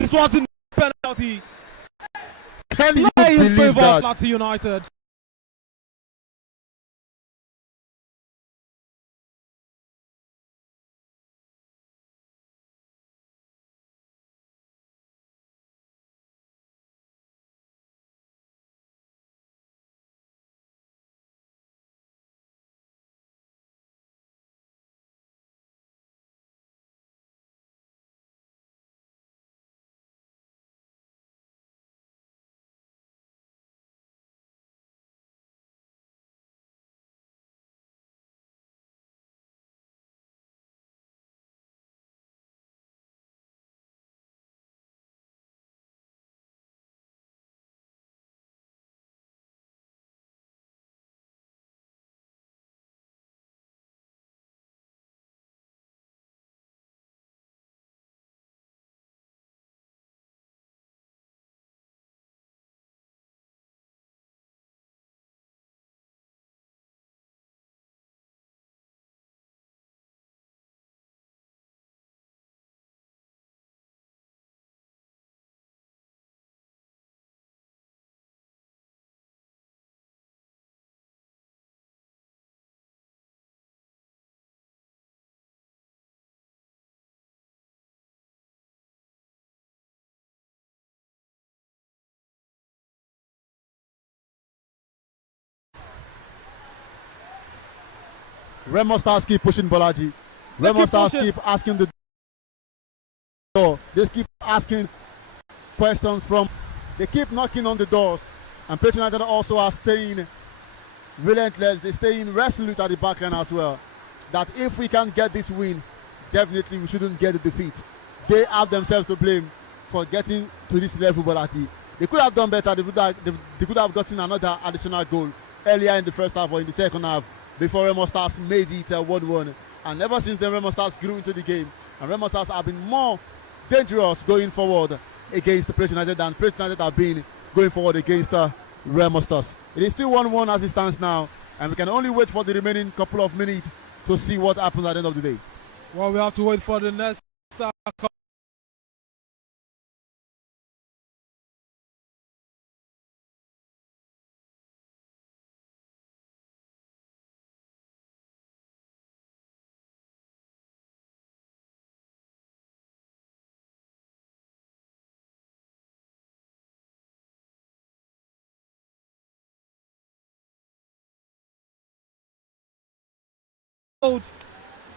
This was in penalty. Can you Play in believe favor of that? PLATEAU United. Remo Stars keep pushing Bolaji. Remo Stars keep asking the door. They keep asking questions from. They keep knocking on the doors. And PLATEAU United also are staying relentless. They're staying resolute at the back line as well. That if we can get this win, definitely we shouldn't get the defeat. They have themselves to blame for getting to this level, Bolaji. They could have done better. They could have gotten another additional goal earlier in the first half or in the second half before Remo Stars made it 1-1. And ever since then, Remo Stars grew into the game. And Remo Stars have been more dangerous going forward against the PLATEAU United than PLATEAU United have been going forward against Remo Stars. It is still 1-1 as it stands now. And we can only wait for the remaining couple of minutes to see what happens at the end of the day. Well, we have to wait for the next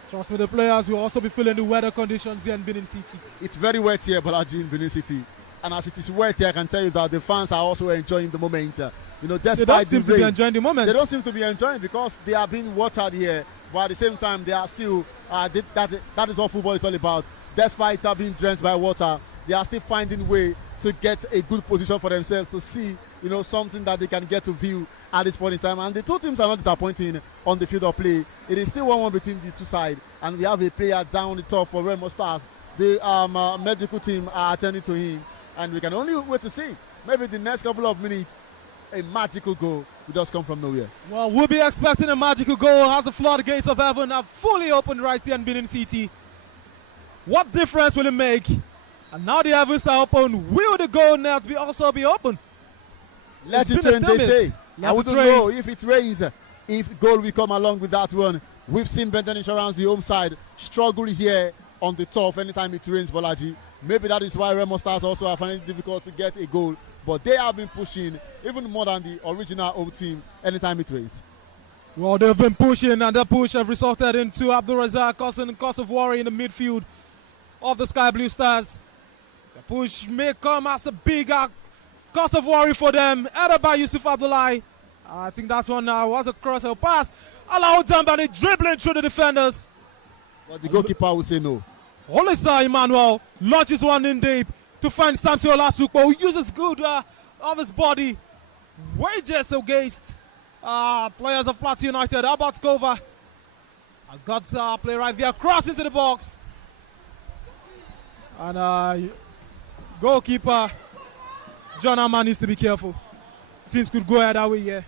Trust me, the players will also be feeling the weather conditions here in Benin City. It's very wet here, Bolaji, in Benin City. And as it is wet here, I can tell you that the fans are also enjoying the moment. Despite they don't seem to be enjoying the moment. They don't seem to be enjoying because they are being watered here. But at the same time, they are still, that is what football is all about. Despite being drenched by water, they are still finding way to get a good position for themselves to see, something that they can get to view at this point in time. And the two teams are not disappointing on the field of play. It is still 1-1 between the two sides. And we have a player down the top for Remo Stars. The medical team are attending to him. And we can only wait to see. Maybe the next couple of minutes, a magical goal will just come from nowhere. Well, we'll be expecting a magical goal as the floodgates of heaven are fully opened right here in Benin City. What difference will it make? And now the heavens are open. Will the goal net also be open? Let it rain, they say. I wouldn't know if it rains, if goal will come along with that one. We've seen Benton Insurance, the home side, struggle here on the turf anytime it rains, Bolaji. Maybe that is why Remo Stars also are finding it difficult to get a goal. But they have been pushing even more than the original home team anytime it rains. Well, they've been pushing, and the push have resulted into Abdul Razak causing cause of worry in the midfield of the Sky Blue Stars. The push may come as a bigger cause of worry for them. Headed by Yusuf Abdullahi. I think that one was a crossfield pass. Allowed them by the dribbling through the defenders. But the goalkeeper will say no. Olisa Emmanuel launches one in deep to find Samson Olasukpo, who uses good of his body. Wages against players of PLATEAU United. Albert Kova has got play right there. Cross into the box. And goalkeeper John Amman needs to be careful. Things could go either way, yeah.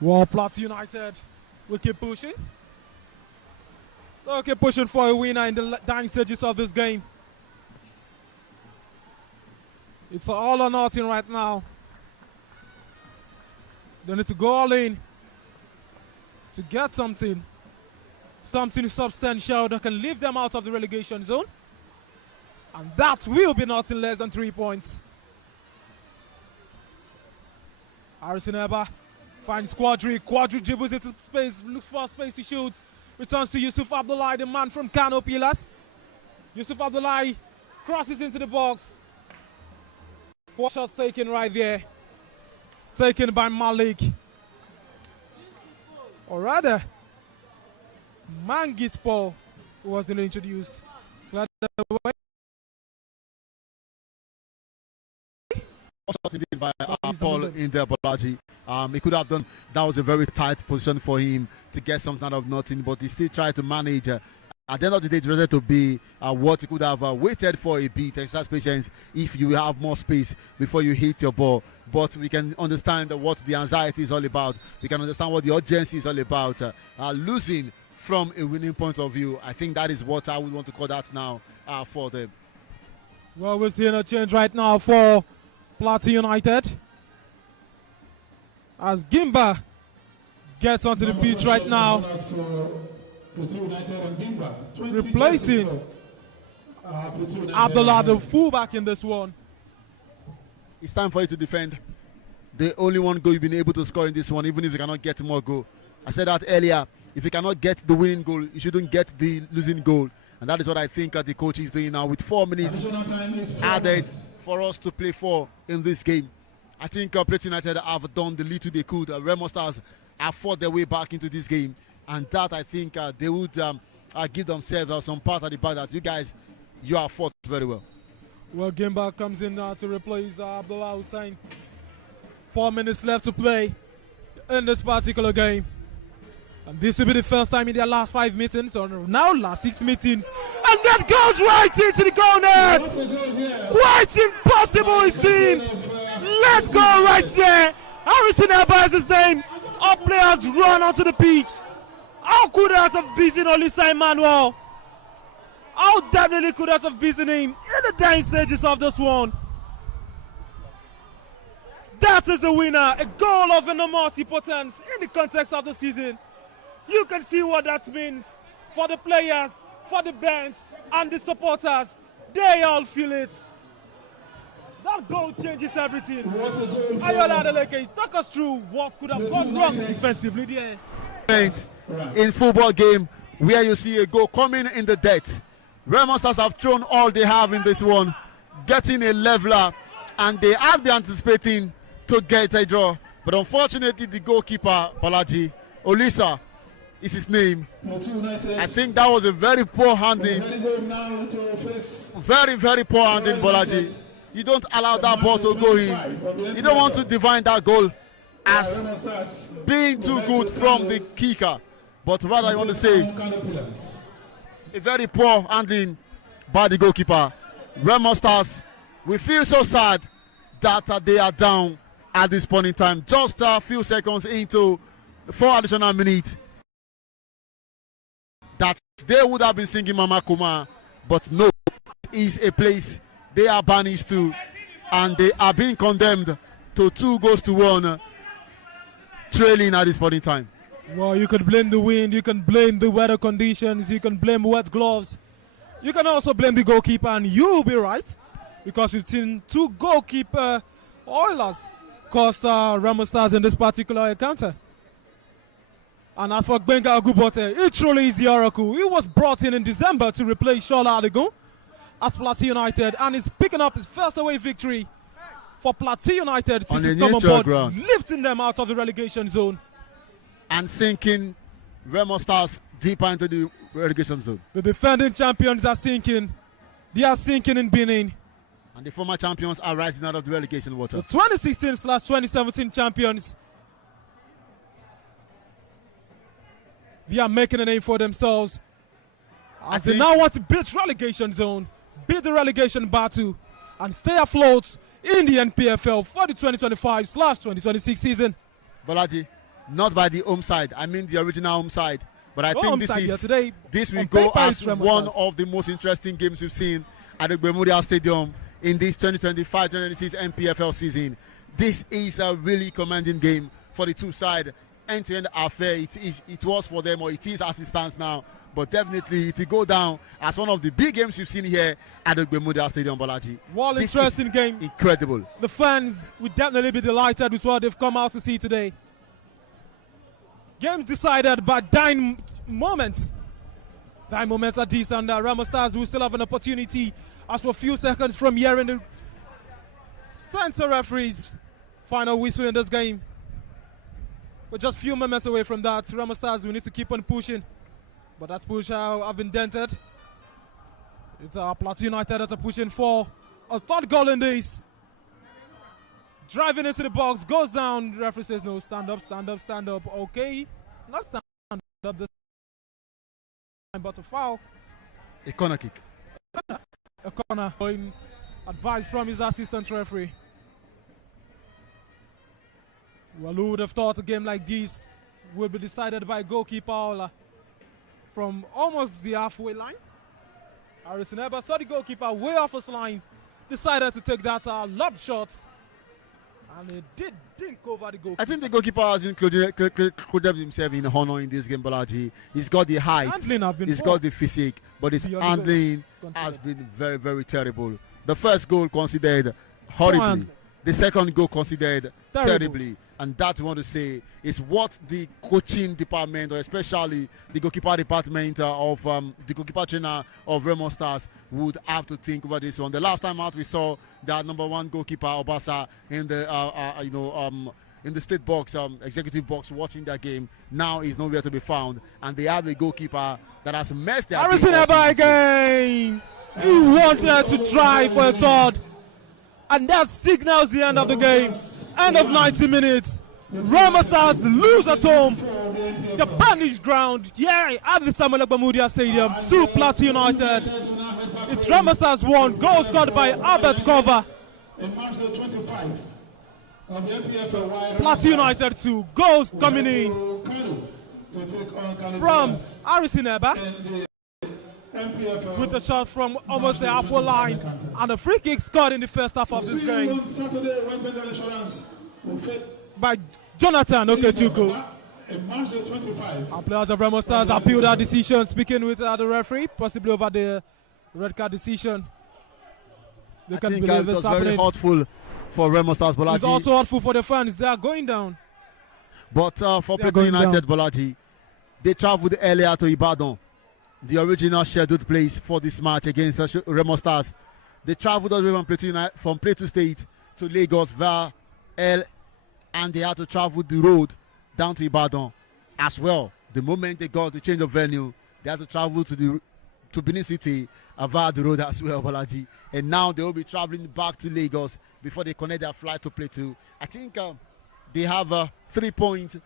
Well, PLATEAU United will keep pushing. They'll keep pushing for a winner in the dying stages of this game. It's all or nothing right now. They need to go all in to get something substantial that can lift them out of the relegation zone. And that will be nothing less than 3 points. Harrison Eba finds Quadri. Quadri dribbles into space, looks for space to shoot. Returns to Yusuf Abdullahi, the man from Kano Pilas. Yusuf Abdullahi crosses into the box. 4 shots taken right there. Taken by Malik. Or rather, Mangit Paul, who wasn't introduced. Glad by Paul in there, Bolaji. He could have done, that was a very tight position for him to get something out of nothing, but he still tried to manage. At the end of the day, it was to be what he could have waited for a bit, exercise patience if you have more space before you hit your ball. But we can understand what the anxiety is all about. We can understand what the urgency is all about. Losing from a winning point of view, I think that is what I would want to call that now for them. Well, we're seeing a change right now for PLATEAU United. As Gimba gets onto the pitch right now. Plateau United and Gimba. Replacing Abdullah, the fullback in this one. It's time for you to defend. The only one goal you've been able to score in this one, even if you cannot get more goal. I said that earlier. If you cannot get the winning goal, you shouldn't get the losing goal. And that is what I think the coach is doing now with 4 minutes added for us to play for in this game. I think Plateau United have done the little they could. Remo Stars have fought their way back into this game. And that I think they would give themselves some part of the back that you guys, you have fought very well. Well, Gimba comes in now to replace Abdullah Hussain. 4 minutes left to play in this particular game. And this will be the first time in their last 5 meetings, or now last 6 meetings. And that goes right into the goal net! Quite impossible it seems! Let's go right there! Harrison Elba is his name. Our players run onto the pitch. How could that have beaten Olisa Emmanuel? How definitely could that have beaten him in the dying stages of this one? That is the winner, a goal of enormous importance in the context of the season. You can see what that means for the players, for the bench, and the supporters. They all feel it. That goal changes everything. Ayola Adeleke, talk us through what could have gone wrong defensively there. In football game, where you see a goal coming in the death, Remo Stars have thrown all they have in this one, getting a leveler, and they have been anticipating to get a draw. But unfortunately, the goalkeeper, Balaji Olisa, is his name. I think that was a very poor handling. Very, very poor handling, Bolaji. You don't allow that ball to go in. You don't want to define that goal as being too good from the kicker. But rather, I want to say a very poor handling by the goalkeeper. Remo Stars, we feel so sad that they are down at this point in time. Just a few seconds into 4 additional minutes. That they would have been singing Mama Kuma, but no, it is a place they are banished to, and they are being condemned to 2-1 trailing at this point in time. Well, you can blame the wind, you can blame the weather conditions, you can blame wet gloves, you can also blame the goalkeeper, and you'll be right, because we've seen 2 goalkeeper Oilers cost Remo Stars in this particular encounter. And as for Gbenga Agubote, it truly is the oracle. He was brought in December to replace Shola Adigun at Plateau United, and is picking up his first away victory for Plateau United since he's come on board, lifting them out of the relegation zone. And sinking Remo Stars deeper into the relegation zone. The defending champions are sinking. They are sinking in Benin. And the former champions are rising out of the relegation water. The 2016/2017 champions, they are making a name for themselves as they now want to beat relegation zone, beat the relegation battle, and stay afloat in the NPFL for the 2025/2026 season. Bolaji, not by the home side. I mean the original home side. But I think this will go as one of the most interesting games we've seen at the Memorial Stadium in this 2025-2026 NPFL season. This is a really commanding game for the two sides. End-to-end affair, it was for them, or it is as it stands now, but definitely it will go down as one of the big games you've seen here at the Gbemudia Stadium, Bolaji. Well, interesting game. Incredible. The fans would definitely be delighted with what they've come out to see today. Games decided by dying moments. Dying moments are these, and Remo Stars will still have an opportunity as we're a few seconds from hearing the center referee's final whistle in this game. We're just a few moments away from that. Remo Stars, we need to keep on pushing. But that push have been dented. It's Plateau United that are pushing for a third goal in this. Driving into the box, goes down. The referee says no, stand up, stand up, stand up. Okay, not stand up this time, but a foul. A corner kick. A corner. Advice from his assistant referee. Well, who would have thought a game like this would be decided by goalkeeper from almost the halfway line? Harrison Eber saw the goalkeeper way off his line, decided to take that lob shot, And he did drink over the goal. I think the goalkeeper has included himself in honor in this game, Bolaji. He's got the height, he's got the physique, but his handling has been very, very terrible. The first goal considered horribly. The second goal considered terribly. And that we want to say is what the coaching department, or especially the goalkeeper department of the goalkeeper trainer of Remo Stars, would have to think over this one. The last time out, we saw that number one goalkeeper Obasa in the in the state box, executive box, watching that game. Now he's nowhere to be found, and they have a goalkeeper that has messed their Harrison Eba again. He wanted to try for a third. And that signals the end of the game. End of 90 minutes. Remo Stars lose at home. The banished ground here at the Samuel Agbamudia Stadium to PLATEAU United. It's Remo Stars 1. Goal scored by Albert Cover. PLATEAU United 2. Goals coming in from Harrison Eba, NPFL with a shot from almost the halfway line, and a free kick scored in the first half of this game by Jonathan Okechukwu. Our players of Remo Stars appealed that decision, speaking with the referee, possibly over the red card decision. They can believe it was very hurtful for Remo Stars, Bolaji. It's also hurtful for the fans. They are going down. But for PLATEAU United, Bolaji, they traveled earlier to Ibadan, the original scheduled place for this match against Remo Stars. They traveled all the way from PLATEAU State to Lagos via and they had to travel the road down to Ibadan as well. The moment they got the change of venue, they had to travel to Benin City via the road as well, Bolaji. And now they will be traveling back to Lagos before they connect their flight to PLATEAU. I think they have 3 points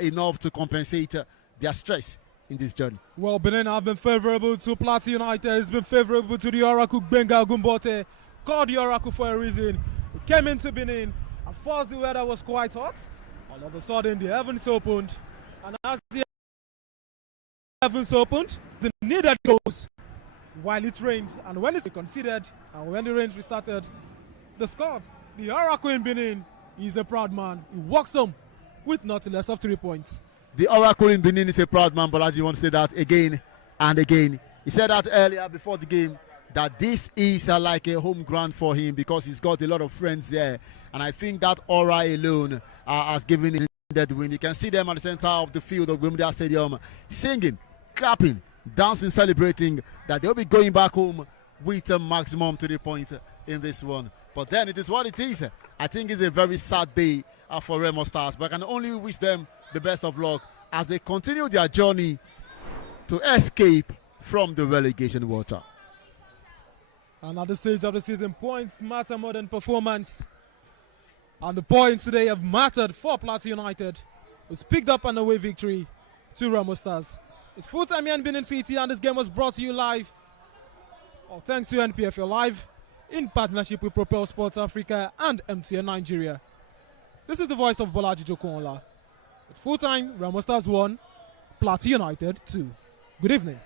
enough to compensate their stress in this journey. Well, Benin have been favourable to PLATEAU United. It's been favourable to the Oracle. Benga Gumbote called the Oracle for a reason. He came into Benin. At first, the weather was quite hot. All of a sudden, the heavens opened. And as the heavens opened, the needed goals while it rained. And when it considered, and when the rains restarted, the score, the Oracle in Benin, is a proud man. He walks home with nothing less of 3 points. The Oracle in Benin is a proud man, Bolaji. You want to say that again and again. He said that earlier before the game, that this is like a home ground for him because he's got a lot of friends there. And I think that aura alone has given him that win. You can see them at the center of the field of Agbamudia Stadium singing, clapping, dancing, celebrating that they'll be going back home with a maximum 3 points in this one. But then it is what it is. I think it's a very sad day for Remo Stars, but I can only wish them the best of luck as they continue their journey to escape from the relegation water. And at this stage of the season, points matter more than performance. And the points today have mattered for PLATEAU United, who's picked up an away victory to Remo Stars. It's full-time here in Benin City, and this game was brought to you live, thanks to NPFL Live, in partnership with Propel Sports Africa and MTN Nigeria. This is the voice of Bolaji Jokonla. It's full-time, Remo Stars 1, PLATEAU United 2. Good evening.